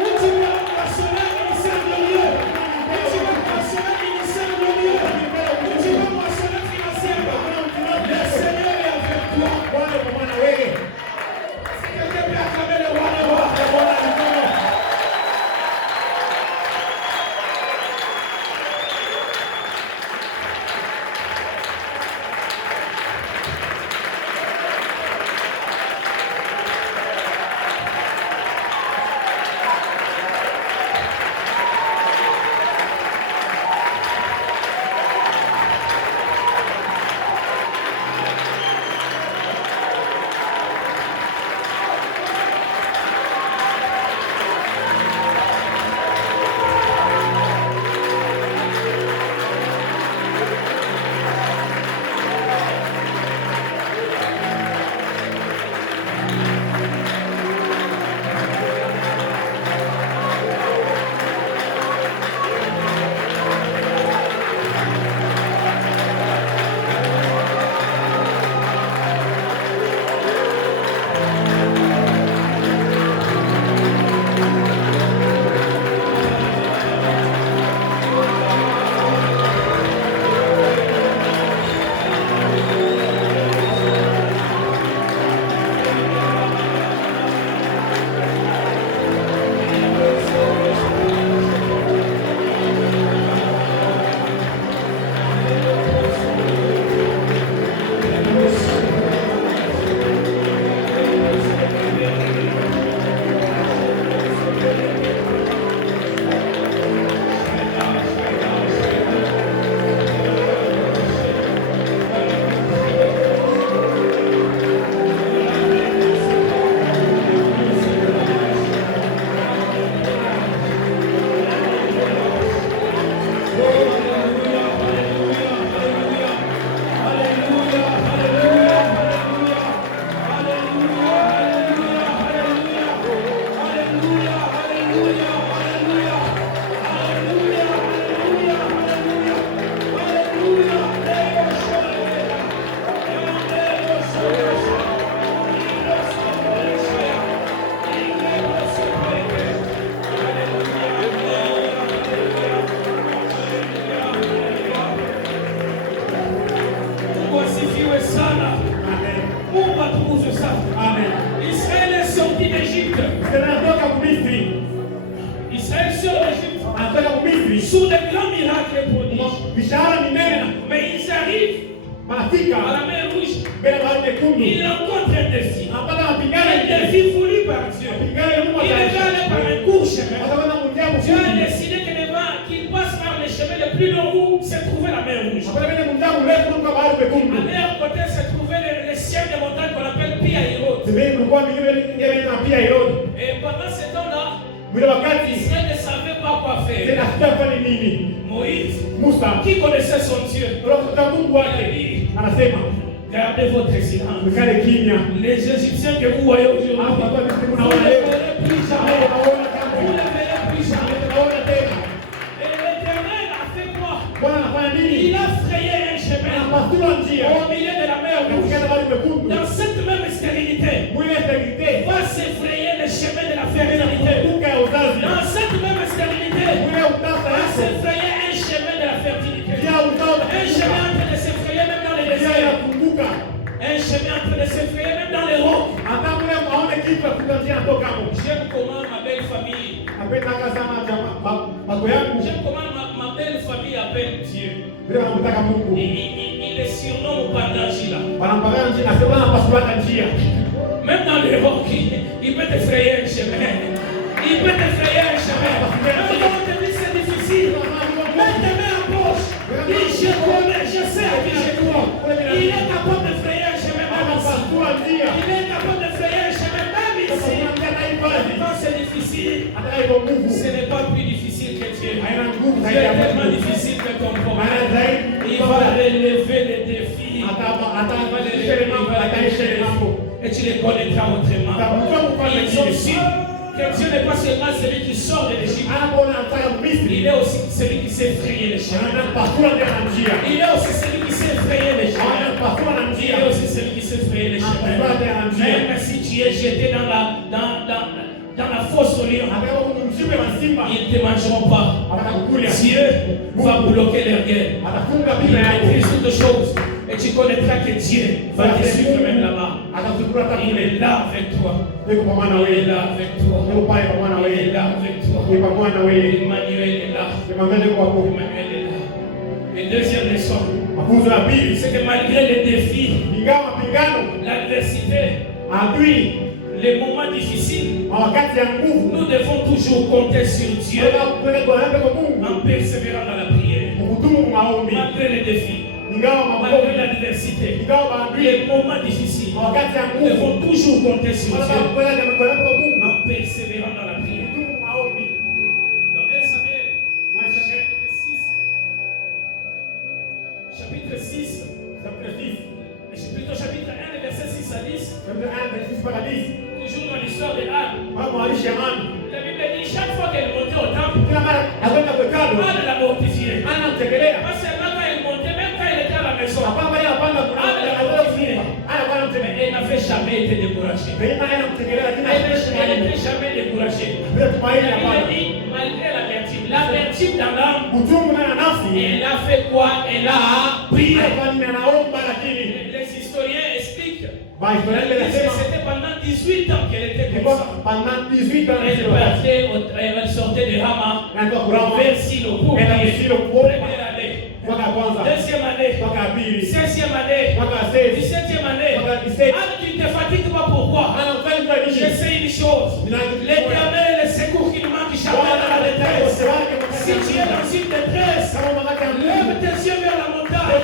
Où tu vas moissonner le ministère de Dieu. Où tu vas moissonner le ministère de Dieu. Où tu vas moissonner financièrement. Le Seigneur est avec toi. Si quelqu'un peut acclamer le roi des rois. Misri. Sous des grands miracles et prodiges. Mishahara minene na Mais ils arrivent marafika à la mer Rouge. mbele ya bahari nyekundu. Ils rencontrent un défi. Anapata mapigano Un défi voulu par Dieu. mapigano ya Mungu Il est allé par un court chemin. atakwenda kunjia Dieu a mfupi. décidé qu'il passe par le chemin le plus long où se trouvait la mer Rouge. Apata kwenda kunjia mrefu kutoka bahari nyekundu. À leur côté se trouvait les ciels des montagnes qu'on appelle Pi-Hahiroth. Sibei kulikuwa milima ile na pia Herod. Et pendant ce temps-là, Mwile wakati Israël ne savait pas quoi faire. tena sitafanya nini? Moïse, Musa qui connaissait son Dieu, kutoka Mungu wake anasema gardez votre silence. mkale kimya. Les Égyptiens que vous voyez aujourd'hui, Hapa kwa vous Mungu ne naona les leo. verrez plus jamais. Naona kama Vous ne les verrez plus jamais. naona tena. Et l'Éternel a fait quoi? Bwana anafanya nini? Il a frayé un chemin Anapasua njia. au milieu de la mer Rouge. Katika bahari nyekundu. Dans cette même stérilité, Mwile integrite. va s'effrayer le chemin de la fertilité. Kumbuka ya uzazi. Dans cette même stérilité, Mwile utasa va yako. s'effrayer un chemin de la fertilité. Njia uzazi. Un chemin en train de s'effrayer même dans les Njia déserts. inakumbuka. Un chemin en train de s'effrayer même dans les rocs. Hata kule aone kitu ya kuta njia natoka hapo. J'aime comment ma belle famille, Napenda sana jamaa bako yangu. j'aime comment ma belle famille appelle Dieu. Vile wanamtaka Mungu. Il les surnomme par Dangila. Wanampaka njia, nasema anapasua njia. Même dans les rocs, il peut te frayer un chemin. Il peut te frayer un chemin. Même quand on te dit c'est difficile, mets tes mains en poche. Dis je connais, je sais à qui je crois. Il est capable de frayer un chemin même ici. Anapasua njia. Il est capable de frayer un chemin même ici. Quand c'est difficile, Hata hivyo Mungu ce n'est pas plus difficile que Dieu. haina nguvu Dieu zaidi ya est tellement Mungu. difficile que ton Maana problème. zaidi Il va relever les défis. Et tu les connaîtras autrement. Ils sont sûrs que Dieu n'est pas seulement celui qui sort de l'Égypte. Il est aussi celui qui sait frayer les chemins. Il est aussi celui qui sait frayer les chemins. Il est aussi celui qui sait frayer les chemins. Même si tu es jeté dans la fosse au lion, ils ne te mangeront pas. Dieu va bloquer leur guerre. Il maîtrise toutes choses. Et tu connaîtras que Dieu va te suivre même là-bas. Il est là avec toi. Il est là avec toi. Il est là avec toi. Emmanuel est là. Emmanuel est là. Et deuxième leçon, c'est que malgré les défis, l'adversité, les moments difficiles, nous devons toujours compter sur Dieu en persévérant dans la prière. Malgré les défis, malgré l'adversité, les moments difficiles, nous devons toujours compter sur Dieu en persévérant dans la prière. Dans 1 Samuel, chapitre 6, plutôt chapitre 1, les versets 6 à 10, toujours dans l'histoire de Anne, la Bible dit chaque fois qu'elle montait au temple, Anne l'a mortifiée. Pas seulement quand elle montait, même quand elle était à la maison, Anne l'a mortifiée. Mais elle n'avait jamais été découragée. Elle n'était jamais découragée. Il a dit, malgré l'amertume dans l'âme, elle a fait quoi? Elle a prié. Les historiens expliquent que c'était pendant 18 ans qu'elle était comme ça. Elle sortait de Rama vers Silo pour prier. Première année. Deuxième année. 16e année. 17e année. Anne, tu ne te fatigues pas, pourquoi? Je sais une chose. L'Éternel est le secours qui nous manque jamais dans la détresse. Si tu es dans une détresse, lève tes yeux vers la montagne.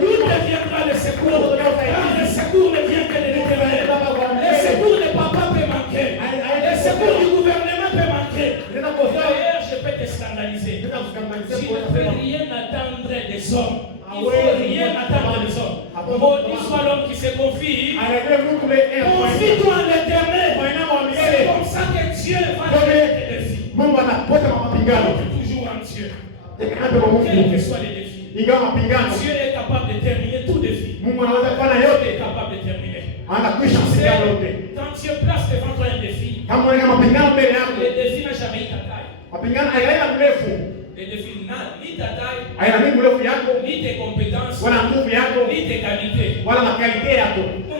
D'où te viendra le secours? Car le secours ne vient que de l'Éternel. Le secours de papa peut manquer. Le secours du gouvernement peut manquer. D'ailleurs, je peux te scandaliser. Tu ne peux rien attendre des hommes. Il ne faut rien attendre des hommes. Maudit soit l'homme qui se confie. Confie-toi en l'Éternel. C'est comme ça que Dieu va te défier. Toujours en Dieu. Quels que soient les défis. Dieu est capable de terminer tout défi. Dieu est capable de terminer. Quand Dieu place devant toi un défi, le défi n'a jamais eu ta taille. Le défi n'a ni ta taille, ni tes compétences, ni tes qualités. Mungu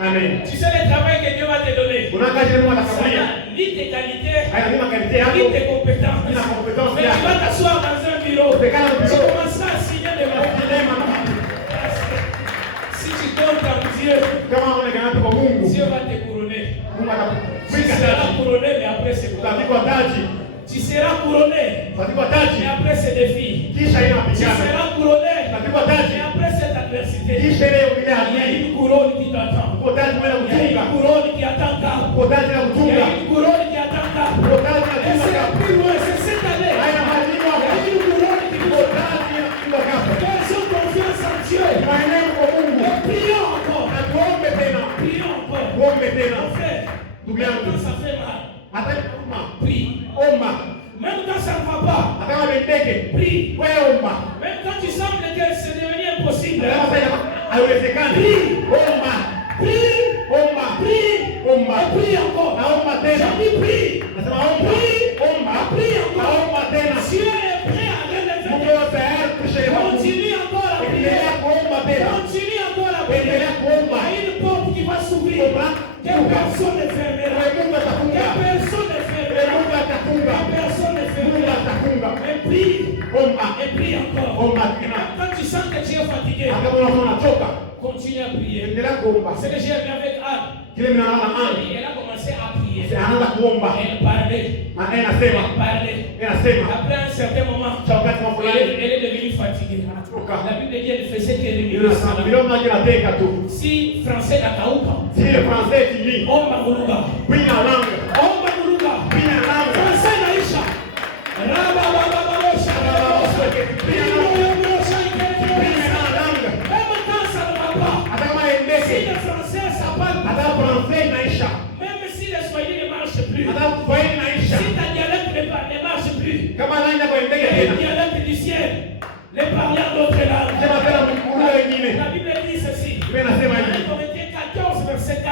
Amen. Tu sais le travail que Dieu va te donner. Ça n'a ni tes qualités, ni tes compétences. Mais tu vas t'asseoir dans un bureau. Tu commenceras à signer des mots. Si tu comptes en Dieu, Dieu va te couronner. Tu seras couronné, mais après c'est quoi? Tu seras couronné, mais après ces défis. Tu seras couronné, mais après cette adversité. Il y a une couronne qui t'attend. Il y a une couronne qui attend Cap. Il y a une couronne qui attend Cap. Et c'est plus loin, c'est cette année. Il y a une couronne qui vous attend. Faisons confiance en Dieu. Et prions encore. Prions encore. En fait, quand ça fait mal, prie. Même quand ça ne va pas, prie. Même quand tu sembles que c'est devenu impossible, prie. Prie encore. J'ai dit prie. Prie encore. Dieu est prêt à relever. Continue encore à prier. Continue encore à prier. Il y a une porte qui va s'ouvrir. Que personne ne fermera. Et prie encore. Quand tu sens que tu es fatigué, continue à prier. C'est que j'ai vu avec Anne. Elle a commencé à prier. Elle parlait. Après un certain moment, elle est devenue fatiguée. La Bible dit qu'elle faisait qu'elle si français n'a français naisha. Même quand ça ne va pas, si le français ça parle, même si le swahili ne marche plus, si ta dialecte ne marche plus, le dialecte du ciel, les parlants d'autres langues. La Bible dit ceci. Corinthiens 14, verset 4.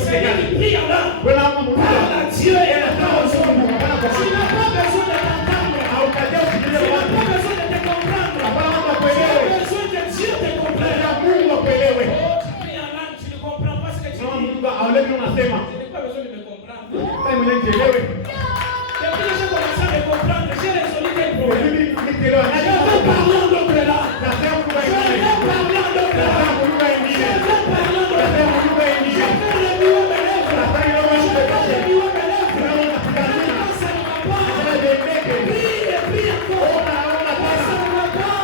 Seigneur qui prie en langue, parle à Dieu et à ta hommes. Tu n'as pas besoin de t'entendre. Tu n'as pas besoin de te comprendre. Tu as besoin que Dieu te comprenne. Oh, tu pries en langue, tu ne comprends pas ce que tu dis. Je n'ai pas besoin de me comprendre. Depuis que j'ai commencé à me comprendre, j'ai résolu quel problème. Je vais parler en d'autres langues. Je vais parler en d'autres langues. Je vais parler en d'autres langues. Je vais remuer mes lèvres. Je vais remuer mes lèvres. Quand ça ne va pas, prie et prie encore. Quand ça ne va pas,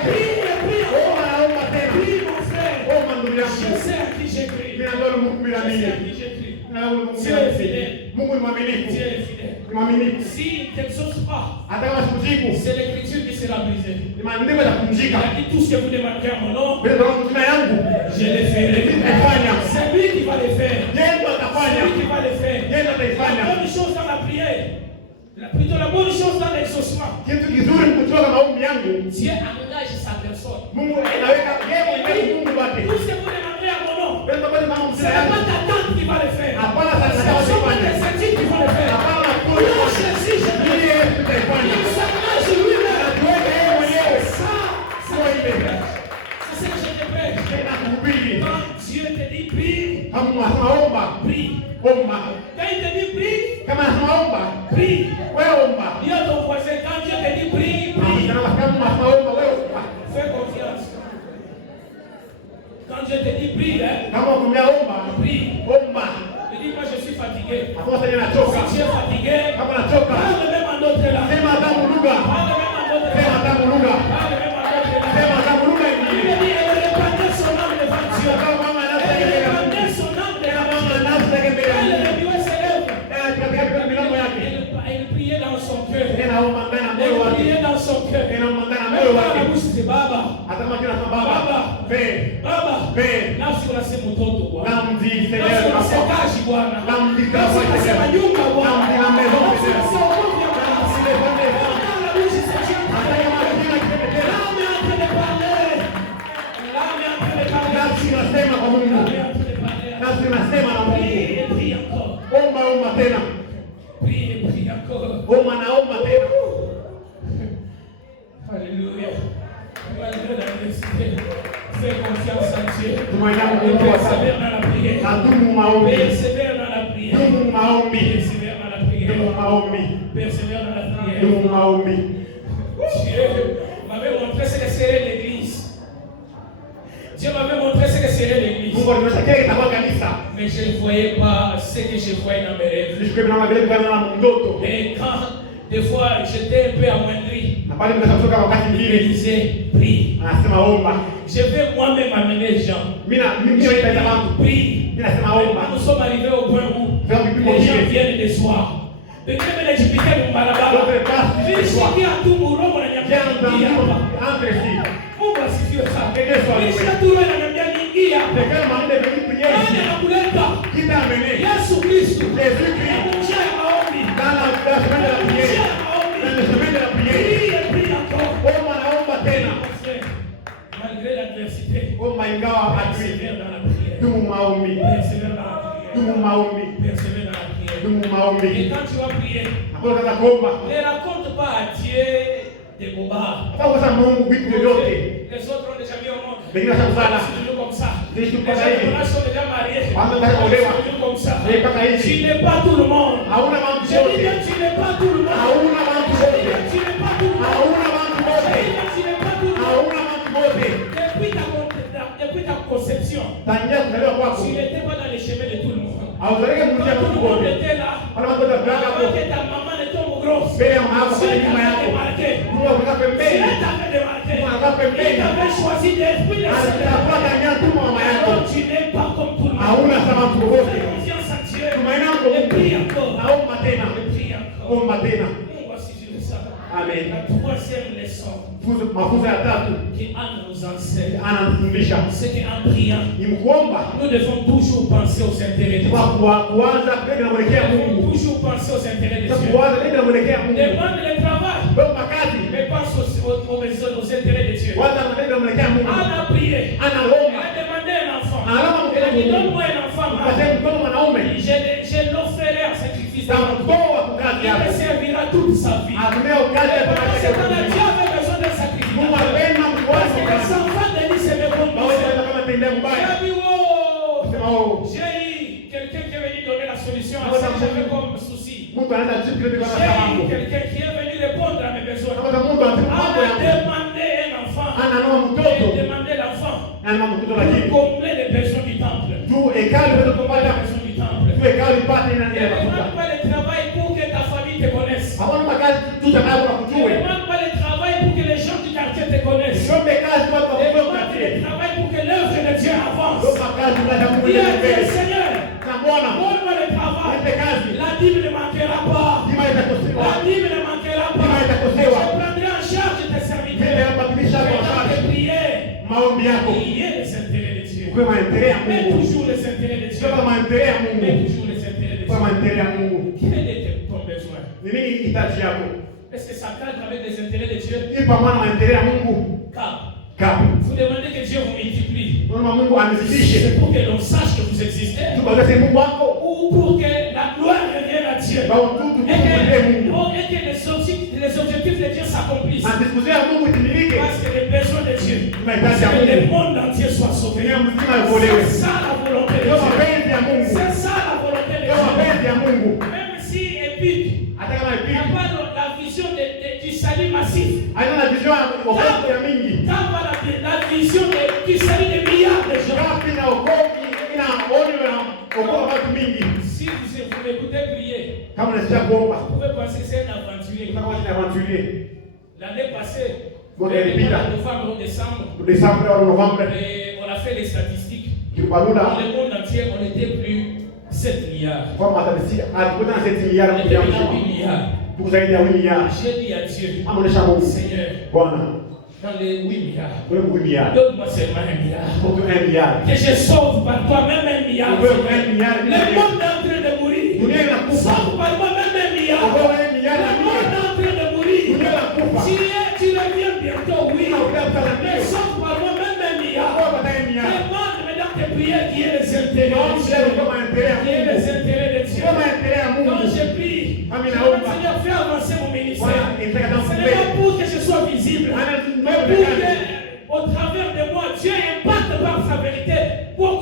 prie et prie encore. Prie mon frère. Je sais à qui j'écris. Je sais à qui j'écris. Dieu est fidèle. Dieu est fidèle. Si il ne t'exauce pas, c'est l'écriture qui sera brisée. Il a dit tout ce que vous demandez à mon nom, je le ferai. C'est lui qui va le faire. C'est lui qui va le faire. La bonne chose dans la prière, plutôt la bonne chose dans l'exaucement, Dieu engage sa personne. Tout ce que vous demandez à mon nom, ce n'est pas ta tante qui va le faire. Ce n'est pas tes études qui vont le faire. Non, Jésus, il s'engage lui-même. C'est ce que je te prêche. Quand Dieu te dit prie, prie. Quand il te dit prie, prie. Dis à ton voisin, quand Dieu te dit prie, prie. Fais confiance. Quand Dieu te dit prie, prie. Il dit, moi je suis fatigué. Si tu es fatigué, parle même en d'autres langues. Parle même en d'autres langues. Parle même en d'autres langues. Il dit, elle répandait son âme devant Dieu. Elle répandait son âme devant Dieu. Elle remuait ses lèvres. Elle priait dans son cœur. Elle priait dans son cœur. Même quand la bouche c'est Baba. Baba. Nafsi unasema mtoto Bwana. Nafsi unasema kazi Bwana. Nafsi unasema nyumba Bwana. Nafsi unasema nguvu ya Bwana. Quand la bouche c'est Dieu. L'âme est en train de parler. L'âme est en train de parler. Nafsi unasema kwa Mungu. Nafsi unasema na Mungu. Prie et prie encore. Omba tena. Prie et prie encore. Omba tena. Alléluia. Malgré l'adversité, fais confiance en Dieu. Persévère dans la prière. Persévère dans la prière. Persévère dans la prière. Persévère dans la prière. Dieu m'avait montré ce que serait l'église. Dieu m'avait montré ce que serait l'église. Mais je ne voyais pas ce que je voyais dans mes rêves. Et quand des fois j'étais un peu amoindri, je disais prie. Je vais moi-même amener les gens. Prie. Nous sommes arrivés au point où les gens viennent des soirs. Malgré l'adversité, persévère dans la prière. Persévère dans la prière. Et quand tu vas prier, ne raconte pas à Dieu des bobards. Les autres ont déjà mis au monde. C'est toujours comme ça. Les gens sont déjà mariés. C'est toujours comme ça. Tu n'es pas tout le monde. Je dis que tu n'es pas tout le monde. Tu n'es pas tout le monde. Tu n'es pas tout le monde. Depuis ta conception, tu n'étais pas dans les chemins de tout le monde. Quand tout le monde était là, avant que ta maman ne tombe grosse, Dieu t'avait démarqué. Il t'avait choisi d'esprit de alors tu n'es pas comme tout le monde. Fais confiance à Dieu et prie encore. Voici ça. Amen. La troisième leçon qui Anne nous enseigne, c'est qu'en priant, nous devons toujours penser aux intérêts de Dieu. Nous devons toujours penser aux intérêts de Dieu. Demande le travail, mais pense aux intérêts de Dieu. Anne a prié, elle a demandé un enfant. Elle a dit donne-moi un enfant. Je l'offrirai en sacrifice. Il me servira toute sa vie. Parce que quand Dieu avait besoin d'un sacrifice, parce que les enfants de lui se j'ai eu quelqu'un qui est venu donner la solution à ce que j'avais comme souci. J'ai eu quelqu'un qui est venu répondre à mes besoins. On a demandé un enfant. J'ai demandé l'enfant pour combler les besoins du temple. Et demande pas le travail pour que ta famille te connaisse. Demande pas le travail pour que les gens du quartier te connaissent. Demande le travail pour que l'œuvre de Dieu avance. Dis à Dieu, Seigneur, donne-moi le travail. La dîme ne manquera pas. La dîme ne manquera pas. Je prendrai en charge tes serviteurs. Je prier. Prier les intérêts de Dieu. Mais toujours les intérêts de Dieu. Mais toujours les intérêts de Dieu. Quel était ton besoin? Est-ce que ça cadre avec les intérêts de Dieu? Vous demandez que Dieu vous multiplie. C'est pour que l'on sache que vous existez. Ou pour que la gloire revienne à Dieu. Et que les objectifs de Dieu s'accomplissent. Parce que les besoins de Dieu, que le monde entier soit sauvé. C'est ça la volonté de Dieu. C'est ça la volonté de Dieu. Même si épique, il n'y a pas la vision du salut massif. La vision du salut des milliards de gens. Si vous m'écoutez prier, vous pouvez penser que c'est un aventurier. L'année passée, novembre, décembre, et on a fait les statistiques. Dans le monde entier, on n'était plus 7 milliards. On était déjà 8 milliards. J'ai dit à Dieu, Seigneur, dans les 8 milliards, donne-moi seulement 1 milliard. Que je sauve par toi-même 1 milliard. Le monde est en train de mourir. Sauve par moi-même 1 milliard. Le monde est en train de mourir. Tu reviens bientôt, oui. Mais sauve par moi-même 1 milliard. Demande maintenant tes prières qui est les intérêts de Dieu. Quand je prie, Seigneur, fais avancer mon ministère. Ce n'est pas pour que je sois visible, mais pour que, au travers de moi, Dieu impacte par sa vérité beaucoup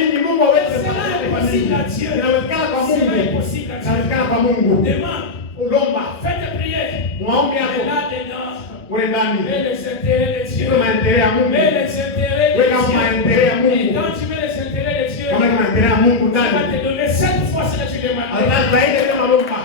nini Mungu hawezi Cela est possible à Dieu. Inawezekana kwa Mungu. Cela est possible à Dieu. Inawezekana kwa Mungu. Demande. Ulomba. Faites prier. Maombi yako. Et là-dedans. Ule ndani. Mets les intérêts de Dieu. Kama intérêt ya Mungu. Mets les intérêts de Weka intérêt ya Dieu. Et Mungu. quand tu mets les intérêts de Dieu, Kama intérêt ya Mungu il va ndani. te donner 7 fois ce que tu demandes. Allah zaidi ya malomba.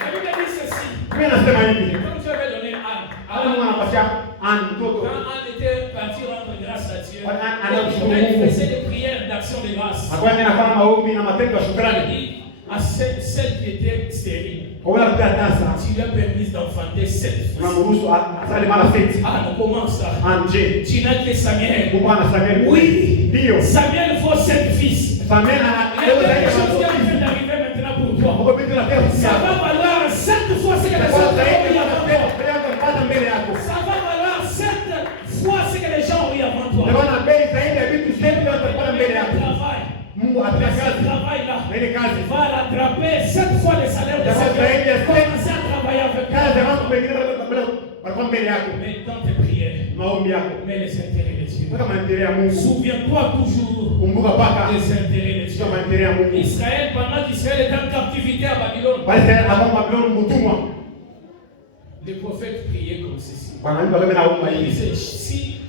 La Bible dit ceci. Mimi nasema hivi. Comme tu avais donné Anne. Mungu anapatia mtoto. Quand Anne était partie rendre grâce à Dieu, Anamshukuru elle Mungu. faisait des prières d'action de grâce. Alikuwa anafanya maombi na matendo ya Elle shukrani. dit à celle qui était stérile, Kwa wale pia tasa. tu lui as permis d'enfanter 7 fils. Tunamruhusu asali mara 7. Ah, non, comment ça? Anje. Tu n'as que Samuel. Mungu ana Samuel. Oui. Ndio. Samuel faut 7 fils. Samuel Il y a quelque chose qui est en train d'arriver maintenant pour toi. Mungu bibi na pesa. Ça va valoir 7 fois ce que les gens ont eu avant toi. Ça va valoir 7 fois ce que les gens ont eu avant toi. Travail. Mungu Ce atakaza travail-là ile kazi. va rattraper 7 fois le salaire de Samuel. Commencez à travailler avec Kazi ya toi. watu wengine walikuwa mbele yako. Mais dans tes prières, Maombi yako. mets les intérêts de Dieu. Kama intérêt ya Mungu. Souviens-toi toujours Kumbuka paka des intérêts de Dieu. kama intérêt ya Mungu. Israël, pendant qu'Israël était en captivité à Babylone, Bali sasa hapo Babylon mtumwa. les prophètes priaient comme ceci. Bwana Mungu alikuwa anaomba Il hivi. disait, si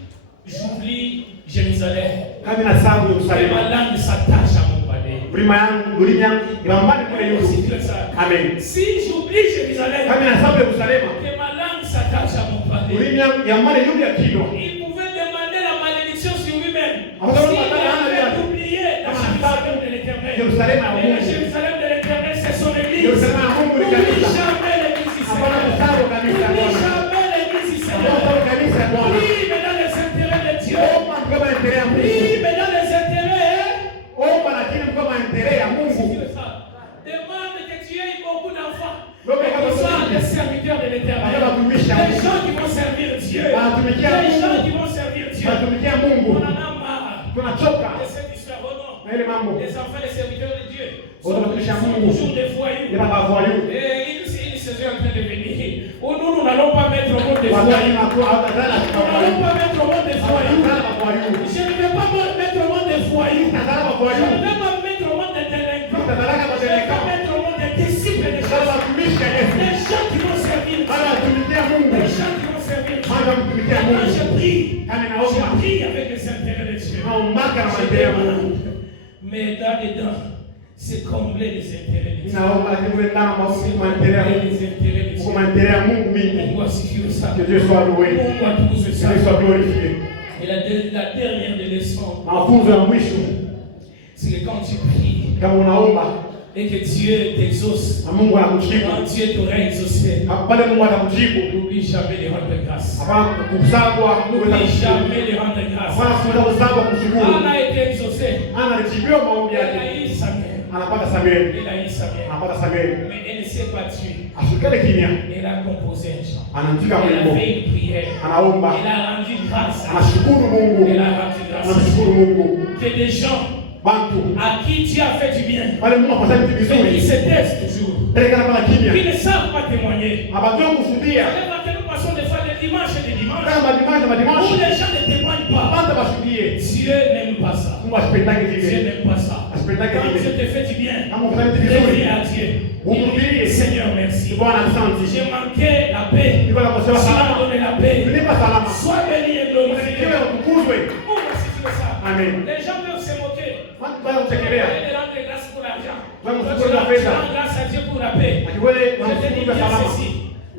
j'oublie Jérusalem, Kama na sababu que Yerusalemu. ma langue s'attache à mon palais. Ulima yangu, ulimi yangu ibambane kule Si Yesu. tu fais ça. Amen. Si j'oublie Jérusalem, Kama na sababu Yerusalemu. que ma langue s'attache à mon palais. Ulimi yangu yambane yule ya kilo. Il pouvait demander la malédiction sur lui-même. Ah, S'il ah, avait oublié la Jérusalem de l'Éternel. Yerusalemu ya Et la Mungu. Jérusalem de l'Éternel, c'est son église. Yerusalemu ya Mungu ni N'oublie kanisa. jamais l'église ici. Hapana kusahau kanisa ya N'oublie Bwana. jamais l'église ici. Hapana kusahau kanisa ya Bwana. Oui, mais dans les intérêts de Dieu. Omba kama intérêt ya Mungu. Oui, mais dans les intérêts. Omba lakini kama intérêt ya Si tu Mungu. veux ça, demande que tu aies beaucoup d'enfants. Donc, Et que ce soit des serviteurs de l'Éternel. Des gens qui vont servir Dieu. Des gens qui vont servir Dieu. Tunatumikia On Mungu. en a marre Tunachoka de cette histoire. Oh non. na ile mambo. Les enfants des serviteurs de Dieu On sont doit toucher à Mungu. toujours des voyous. Ila mavoyo. Et une saison est en train de venir. Oh, nous n'allons pas mettre au monde des Watani voyous. makuu hawatazala Nous n'allons mavoyo. pas mettre au monde des voyous. Hawatazala mavoyo. Je ne vais pas mettre au monde des voyous. Hawatazala Je mavoyo. ne vais pas mettre au monde des délinquants. Hawatazala Je vais madeleka. mettre au monde des disciples de Sasa Jésus. watumishi ya Yesu. Des gens qui vont servir Dieu. Bana watumikia Mungu. Des gens qui vont servir Dieu. Bana watumikia Maintenant, je Mungu. prie. Kama Je naomba. prie avec les intérêts de Dieu. Naombaka na Je maendeleo ya Mungu. demande. Mais là-dedans, c'est combler les intérêts de Dieu. Ninaomba lakini kule ndani kwa C'est Mungu maendeleo. combler les intérêts de Kwa Dieu. maendeleo ya Mungu mingi. Mungu asifiwe sana. Que Dieu soit loué. Mungu atukuzwe Que sana. Dieu soit glorifié. Et la dernière des leçons, Mafunzo ya mwisho c'est que quand tu pries kama unaomba et que Dieu t'exauce, na Mungu anakujibu. quand Dieu t'aura exaucé, Pale Mungu atakujibu. n'oublie jamais de rendre grâce. Hapana kusagwa kuweza N'oublie kushukuru. jamais de rendre grâce. Hapana kuweza kusagwa kushukuru. Anne a été exaucée. Anajibiwa maombi Elle yake. a eu Samuel. Anapata Samuel. Elle a eu Samuel. Anapata Samuel. Mais elle ne s'est pas tuée. Ashikale kimya. Elle a composé un chant. Anaandika Elle a wimbo. fait une prière. Anaomba. Elle a rendu grâce. Anashukuru Mungu. Elle a rendu grâce. Anamshukuru Mungu. Que des gens Bantu. à qui Dieu a fait du bien, Wale Mungu afanya vitu mais qui vizuri. se taisent toujours, Pelekana pala kimya. qui ne savent pas témoigner. Abajua kusudia. Vous savez dans quelle façon des fois les dimanches et les dimanches, Kama madimashi où madimashi. les gens ne témoignent pas. Banda basudie. Dieu n'aime pas ça. Mungu asipendake Dieu vile. n'aime pas ça. Asipendake Quand Dieu vile. te fait du bien, Kama ukifanya vitu reviens vizuri. à Dieu. Umrudilie. Seigneur, merci. Bwana asante. J'ai manqué la paix. Niko na kusema Tu m'as salama. donné la paix. Nipa salama. Sois béni et glorifié. Unikiwe utukuzwe. Pourquoi si tu veux ça? Amen. Les gens peuvent se moquer. Watu baya kuchekelea. Et de rendre grâce pour l'argent. Ouais, Toi, pour tu la rends paix, tu là. rends grâce à Dieu pour la paix. Akiwele Je te dis wanakutukuza bien salama. ceci.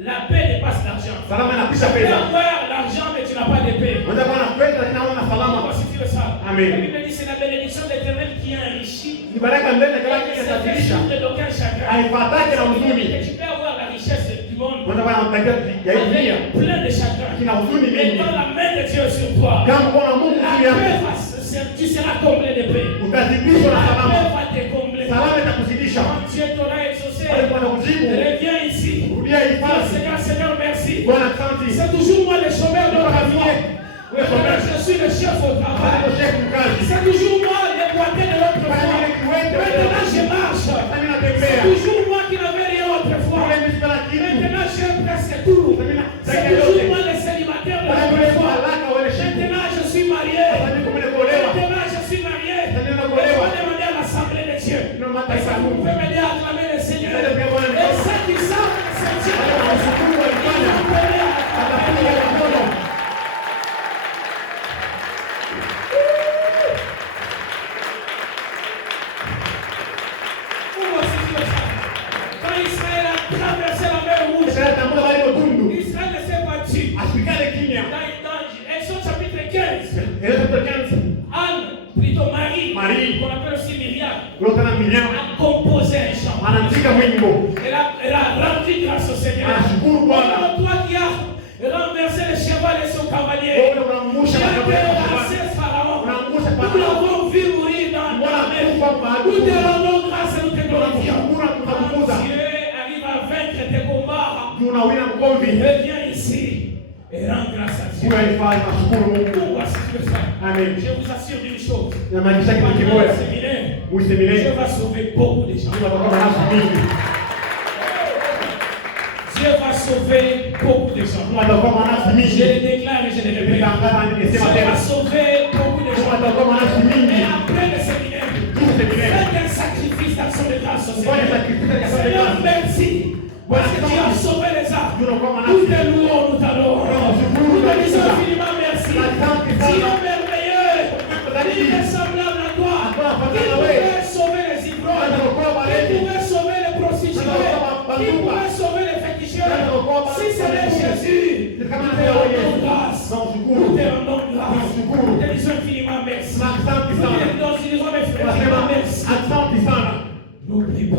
La paix dépasse l'argent. Salama Tu inapisha peux pesa. avoir l'argent, mais tu n'as pas de paix. Unaweza kuwa na pesa lakini hauna salama. Pourquoi si tu veux ça? Amen. La Bible dit c'est la bénédiction de l'Éternel qui enrichit. Ni baraka mbele kama Et kitu c'est fait kitajirisha. sur d'aucun chagrin. Haipatake na huzuni. Et tu peux avoir la richesse du monde Unaweza kuwa na mtakia ya hii dunia. avec plein de chagrin. Kina huzuni Mais mingi. quand la main de Dieu est sur toi, Kama uko na Mungu la juu yako, paix va tu seras comblé de paix. utazidishwa na La salama. paix va te combler. Salama itakuzidisha. Quand Dieu t'aura exaucé, Wale Bwana kujibu. reviens ici. Rudia hii fasi. Seigneur, Seigneur, merci. Bwana asante. C'est toujours moi le chômeur de la vie. Wewe chômeur. Je suis le chef au Bwana travail. chef mkazi. C'est toujours moi le boité de l'autre Bwana fois. ni kiwete. Maintenant je marche. Sasa C'est natembea. toujours moi qui n'avais rien autrefois. Ule mishikala kitu. Maintenant j'ai presque tout. C'est toujours moi le célibataire de Bwana l'autre ule fois. malaka wale shiku. Maintenant je suis marié. Sasa niko mwenye kuolewa. Maintenant je suis marié. Sasa niko Mungu. pouvez m'aider à acclamer le Seigneur. Sasa pia Bwana Et mikono. ceux qui savent que c'est Dieu, Wale wanaoshukuru walifanya. appelez à acclamer. Atapiga mikono. Quand Israël a traversé la mer Rouge, Sasa tambua bali motundu. Israël ne s'est battu. Asikale kimya. Dans Exode chapitre 15, Eleza tukianza. Anne, plutôt Marie, Marie. qu'on appelle aussi Myriam, Lota na Miriam. a composé un chant. Anaandika mwimbo. Elle a rendu grâce au Seigneur. Anashukuru Bwana. Oh, toi qui as renversé le cheval et son cavalier, Wewe tu unaangusha as makaburi ya dérassé Bwana. Pharaon. Unaangusha Nous Farao. l'avons vu mourir dans la mer. Nous te rendons grâce et nous te glorifions. Quand Dieu arrive à vaincre tes combats, Tunawina mkomvi. reviens ici et rends grâce à Dieu. Huyo alifanya mashukuru Mungu. Voici ce que ça. Amen. Je vous assure d'une chose. Namaanisha kitu Pendant le kimoja. séminaire, Huyu Dieu seminari va sauver beaucoup de gens. Mungu atakuwa na nafsi mingi. Dieu va sauver beaucoup de gens. Mungu atakuwa na nafsi Je mingi. le déclare et je le répète. Nimetangaza Dieu nikisema va tena. sauver beaucoup de Mungu gens. atakuwa na nafsi Et mingi. après le séminaire, Huyu seminari. faites un sacrifice d'action de grâce au Fanya Seigneur. sacrifice ya sasa Seigneur, hivi. merci. Parce que tu as sauvé les âmes. Tunakuwa na Nous nafsi. te louons, nous t'adorons. Nous te disons infiniment merci. Tu es merveilleux. Il est semblable à toi. Qui pouvait sauver les ivrognes? Qui pouvait sauver les prostituées? Qui pouvait sauver les féticheurs? Si c'est Jésus, nous te rendons grâce. Nous te rendons grâce. Nous te disons infiniment merci. Nous te disons infiniment merci. Asante sana. N'oublie pas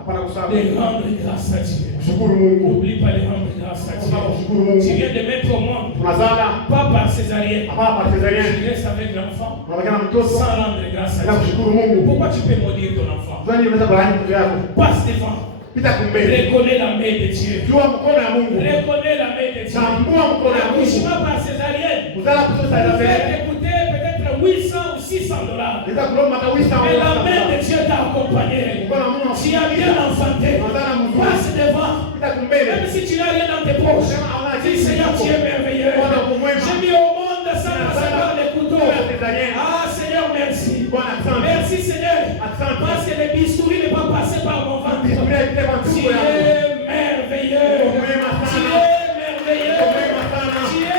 Hapana kusahau. de rendre grâce à Dieu. Shukuru Mungu. N'oublie pas de rendre grâce à Shukuru Dieu. Mungu. Tu viens de mettre au monde, Tunazala pas par césarienne. hapana kwa cesarienne. Tu restes avec l'enfant Unabakia na mtoto sans rendre grâce na à Dieu. kushukuru Mungu. Pourquoi tu peux maudire ton enfant? Zani unaweza barani mtoto yako. Passe devant. Pita kumbele. Reconnais la main de Dieu. Jua mkono ya Mungu. Reconnais la main de Dieu. Tambua mkono ya Mungu. L'accouchement par césarienne Kuzala kutoka peut cesarienne. te coûter peut-être 800 ou 600 dollars. Ndio kulomba hata wisa Mais la main de Dieu t'a accompagné. Mkono wa Mungu. Tu as bien enfanté. Unazala mzuri. Passe devant. Pita kumbele. Même si tu n'as rien dans tes poches, dis Seigneur, tu es merveilleux. J'ai mis au monde sans passer par les couteaux. Ah Seigneur, merci. Merci Seigneur. Parce que les bistouris ne vont pas passer par mon ventre. Tu es merveilleux. Tu es merveilleux. Tu es merveilleux. Tu es merveilleux.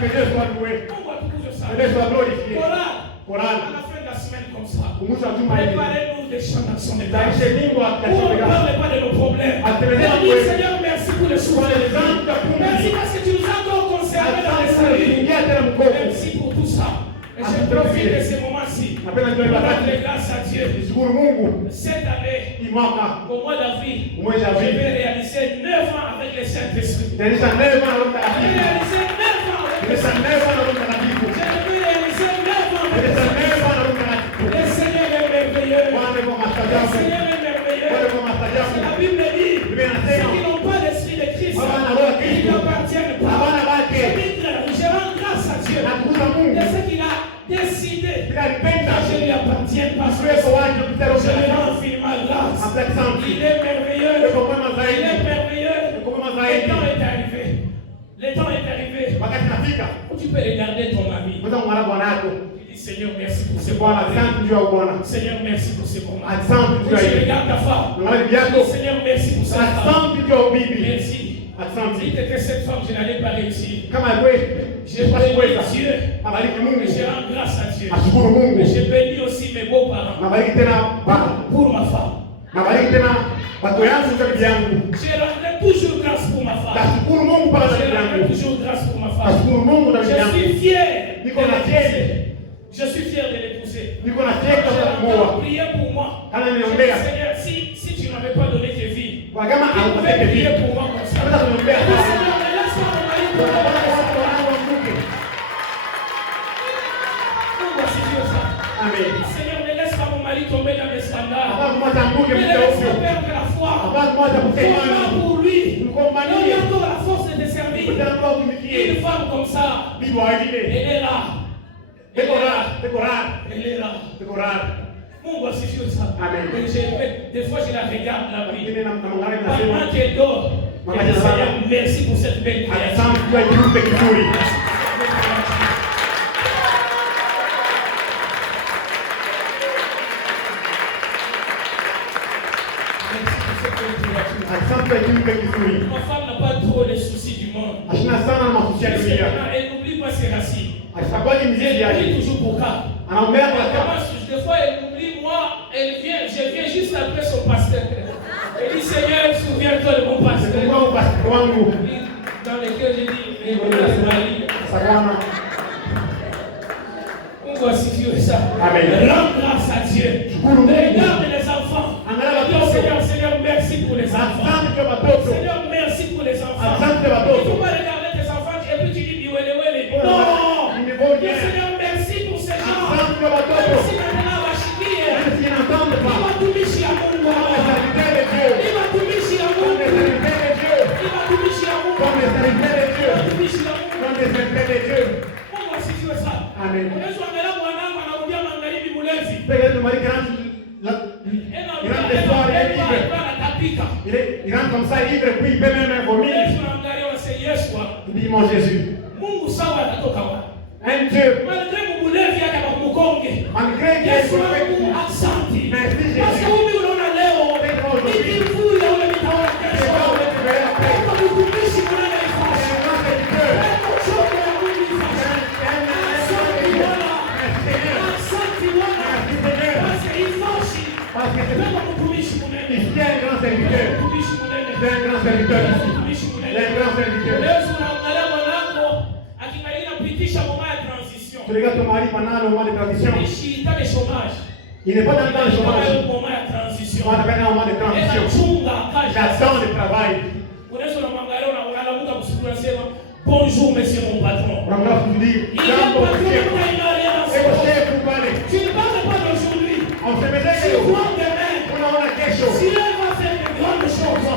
Que Dieu soit loué. Que Dieu soit glorifié. Voilà. À la fin de la semaine comme ça. Kumwisho wa juma hili. Préparez-nous des chants d'action de grâce. Taishe nyimbo Où atakasho on ne de grâce. parle pas de nos problèmes. Atelezea On dit kweli. Seigneur, merci pour le souffle de vie. Merci parce que tu nous as encore conservés dans les saluts. Ingia tena mkopo. Merci pour tout ça. Et je profite de ces moments-ci Napenda pour ndio rendre ibadati. grâce à Dieu. Nishukuru Mungu. Cette année, Hii mwaka au mois d'avril, Mwezi je Avril. vais réaliser 9 ans avec le Saint-Esprit. itaisha neema na Roho Je vais Mtakatifu. réaliser 9 ans avec le Itaisha Saint-Esprit. neema na Roho Mtakatifu. Je vais réaliser 9 ans avec le Itaisha Saint-Esprit. neema na Roho Mtakatifu. Le Seigneur est merveilleux. Bwana kwa Le mastajabu. Seigneur est merveilleux. Bwana kwa La mastajabu. Bible dit, Biblia ceux inasema qui n'ont pas l'esprit de Christ, Hawana roho ya ils Kristo. n'appartiennent pas. Hawana wake. Je rends grâce à Dieu Nakuza de Mungu. ce qu'il a décidé Bila alipenda. que je lui appartienne parce que Uwezo wake kupitia Roho je lui Mtakatifu. rends infiniment grâce. Asante. Il est merveilleux. Yuko mwema Il zaidi. est merveilleux. Yuko mwema Le zaidi. temps est arrivé. Le temps est arrivé. Wakati nafika. Tu peux regarder ton ami. Mweza kumwona Bwana yako. Tu dis Seigneur, merci pour ce Bwana moment. asante juu ya Bwana. Seigneur, merci pour ce moment. Asante juu ya Tu hili. regardes ta femme. Mwana bibi yako. Dis, Seigneur, merci pour cette femme. Asante juu ya ubibi. Merci. Asante. Si t'étais cette femme, je n'allais pas réussir. Kama wewe Je bénis Dieu. abariki Et Mungu. je rends grâce à Dieu. Ashukuru Mungu. Et je bénis aussi mes beaux-parents Nabariki tena baba. pour ma femme. Nabariki tena watu yangu kwa bibi yangu. Je rendrai toujours grâce pour ma femme. Nashukuru Mungu kwa Je bibi rendrai yangu. toujours grâce pour ma femme. Nashukuru Mungu kwa Je bibi yangu. suis fier de Niko na l'épouser. cheti. Je suis fier de l'épouser. Niko na cheti Je kwa l'entends kuoa. prier pour moi. Kana Je dis, niombea. Seigneur, si tu ne m'avais pas donné tes vies, Kwa kama tu pouvais haukupeke prier vipi. pour moi comme ça. Kama tuniombea Je dis, sana. Seigneur, mais laisse-moi mon mari pour Bwana moi. watu wangu wakuke. Voici Dieu ça. Amen. Seigneur, ne laisse pas mon mari tomber dans les scandales. Hapa mmoja anguke Ne mtu laisse pas ovyo. perdre la foi. Hapa mmoja Sois kutemana. là pour lui. Mkombanie. Donne encore la force de te servir. Tena kwa kumikie. Une femme comme ça, Bibi wa ile. elle est là. Elle Beko est ra, là. beko ra. Elle est là. Beko ra. Mungu asifiwe ça. Amen. Des fois, je la regarde la vie. Mimi namwangalia nasema Pendant qu'elle dort, elle dit Seigneur, merci pour cette belle créature. asante kwa kiumbe kizuri. Merci pour cette belle créature. Ma femme n'a pas trop les soucis du monde. Elle n'oublie pas ses racines. Elle oublie toujours pour ça. Des fois, elle oublie moi, je viens juste après son pasteur. Elle dit, Seigneur, souviens-toi de mon pasteur. Dans lequel je dis, on va suivre ça. Rends grâce à Dieu. Regarde les enfants. Seigneur, merci pour les enfants. Seigneur, merci pour les enfants. Il ne faut pas regarder tes enfants et puis tu dis, non. Seigneur, merci pour ces gens. Merci maintenant à Chiquille. Il va tout micher à mon nom. Il va tout micher à mon nom. Il va tout micher à mon nom. On va suivre ça. Amen. Il rentre comme ça, ivre, puis il peut même vomir. Il dit, mon Jésus, un Dieu, malgré qu'il est Merci Jésus. Tu regardes ton mari pendant le moment de transition. Il n'est pas dans le chômage. On appelle un moment de transition. J'attends le travail. Bonjour, monsieur mon patron. Tu dis, Tu ne parles pas d'aujourd'hui. on se met Tu vois demain. on a quelque chose. Dieu va faire de grandes choses.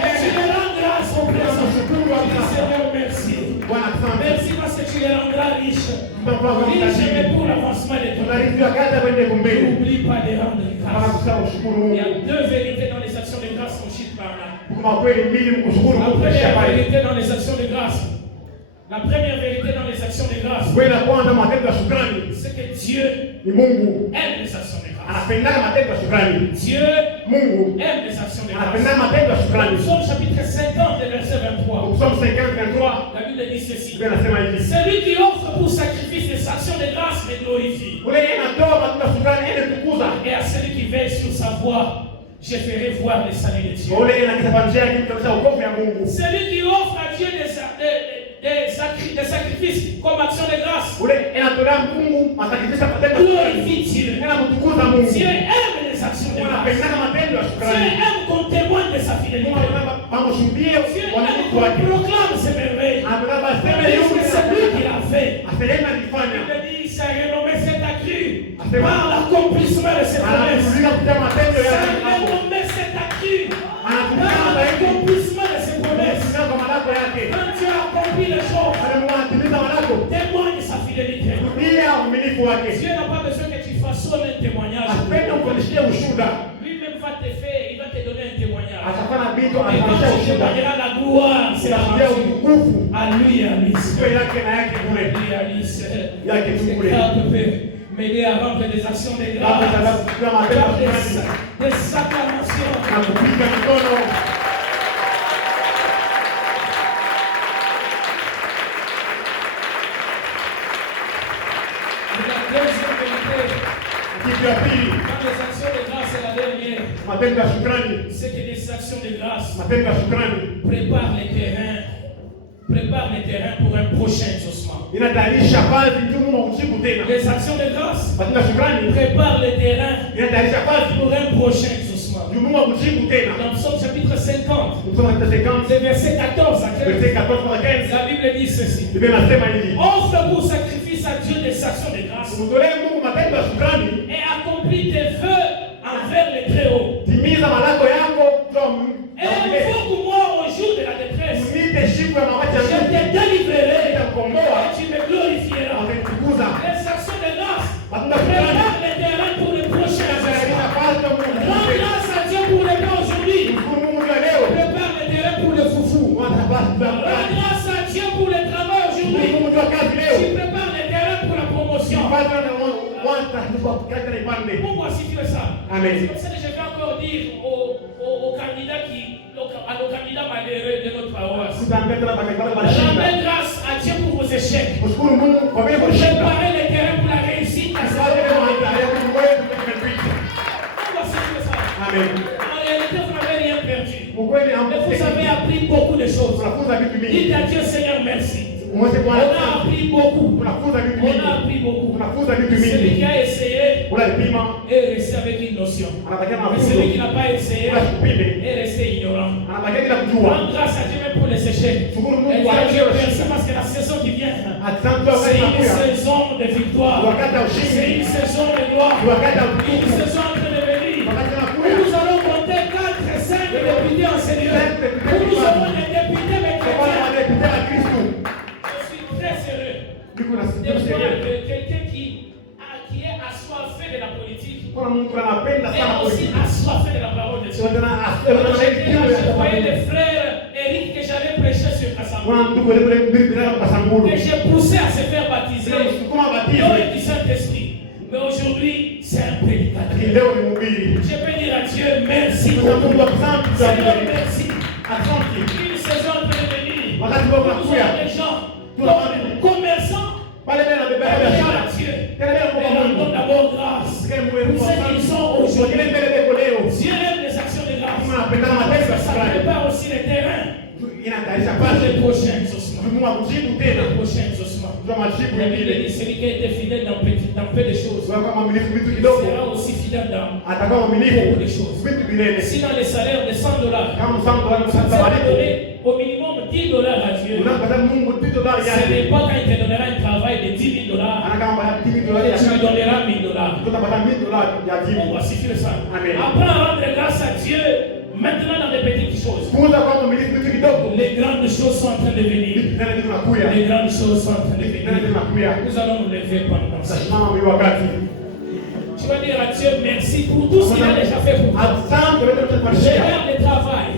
Et tu lui rends grâce au présent. Seigneur, merci. Merci parce que tu les rendras riches. Riches pour l'avancement de ton œuvre. N'oublie pas de rendre grâce. Il y a deux vérités dans les actions de grâce qu'on chute par là. La première vérité dans les actions de grâce. La première vérité dans les actions de grâce, c'est que Dieu aime les actions de grâce. Dieu aime les actions de grâce. Psaume chapitre 50, verset 23. La Bible dit ceci. Celui qui offre pour sacrifice des actions de grâce les glorifie. Et à celui qui veille sur sa voie, je ferai voir le salut de Dieu. Celui qui offre à Dieu des sacrifices comme action de grâce, glorifie Dieu. Dieu aime les actions de grâce. Dieu aime qu'on témoigne de sa fidélité. Dieu aime qu'on proclame ses merveilles. C'est lui qui l'a fait. Il dit, ça a renommé cette accrue par l'accomplissement de ses promesses. Ça a renommé cette accrue par l'accomplissement de ses promesses. Quand Dieu accomplit les choses, témoigne sa fidélité. Dieu n'a pas besoin que tu façonnes un témoignage. Lui-même va te faire, il va te donner un témoignage. Et quand tu témoigneras la gloire, c'est la gloire à lui et à lui. M'aider à rendre des actions de grâce, des acclamations. La deuxième vérité dans les actions de grâce, c'est la dernière. C'est que les actions de grâce préparent les terrains pour un prochain exaucement. Les actions de grâce préparent les terrains pour un prochain exaucement. Dans Psaume chapitre 50, c'est verset 14 à 15, la Bible dit ceci. Offre pour sacrifice à Dieu des actions de grâce et accomplis tes vœux envers les Très-Hauts. Et invoque-moi au jour de la détresse. Je te délivrerai et tu me glorifieras. Les actions de grâce préparent les terrains pour le prochain exaucement. Rends grâce à Dieu pour les plans aujourd'hui. Prépare les terrains pour le foufou. Rends grâce à Dieu pour le travail aujourd'hui. Tu prépares les terrains pour la promotion. Pourquoi si tu fais ça? Amen. C'est pour ça que je vais encore dire aux candidats à nos candidats malheureux de notre paroisse. Rendez Rendez grâce à Dieu pour vos échecs. Préparez les terrains pour la réussite. Amen. En réalité, vous n'avez rien perdu. Mais vous avez appris beaucoup de choses. Dites à Dieu, Seigneur, merci. On a appris beaucoup. On a appris beaucoup. Celui qui a essayé est resté avec une notion. Mais celui qui n'a pas essayé est resté ignorant. Rends grâce à Dieu même pour les échecs. Et dis à Dieu merci parce que la saison qui vient, c'est une saison de victoire. C'est une saison de gloire. Une saison en train de venir. Où nous allons compter 4 et 5 députés en Seigneur. Où nous aurons des députés avec chrétiens. Quelqu'un qui est assoiffé de la politique et aussi assoiffé de la parole de Dieu. Je voyais des frères Eric que j'avais prêché sur Kassambou et j'ai poussé à se faire baptiser dans le Saint-Esprit. Mais aujourd'hui, c'est un prédicateur. Je peux dire à Dieu merci. Seigneur, merci. Une saison peut venir. Nous avons des gens commerçants. Dieu, rendons d'abord grâce pour ceux qui sont aujourd'hui. Dieu aime les actions de grâce. Ça prépare aussi les terrains pour les prochains exaucements. Celui qui a été fidèle dans peu de choses sera aussi fidèle dans beaucoup de choses. Si dans les salaires de $100, vous allez donner au minimum $10 à Dieu, ce n'est pas quand il te donnera un travail de $10,000 et tu lui donneras $1,000. On va suffire ça. Apprends à rendre grâce à Dieu maintenant dans les petites choses. Les grandes choses sont en train de venir. Les grandes choses sont en train de venir. Nous allons nous lever pendant ça. Tu vas dire à Dieu merci pour tout ce qu'il a déjà fait pour toi. Je garde le travail.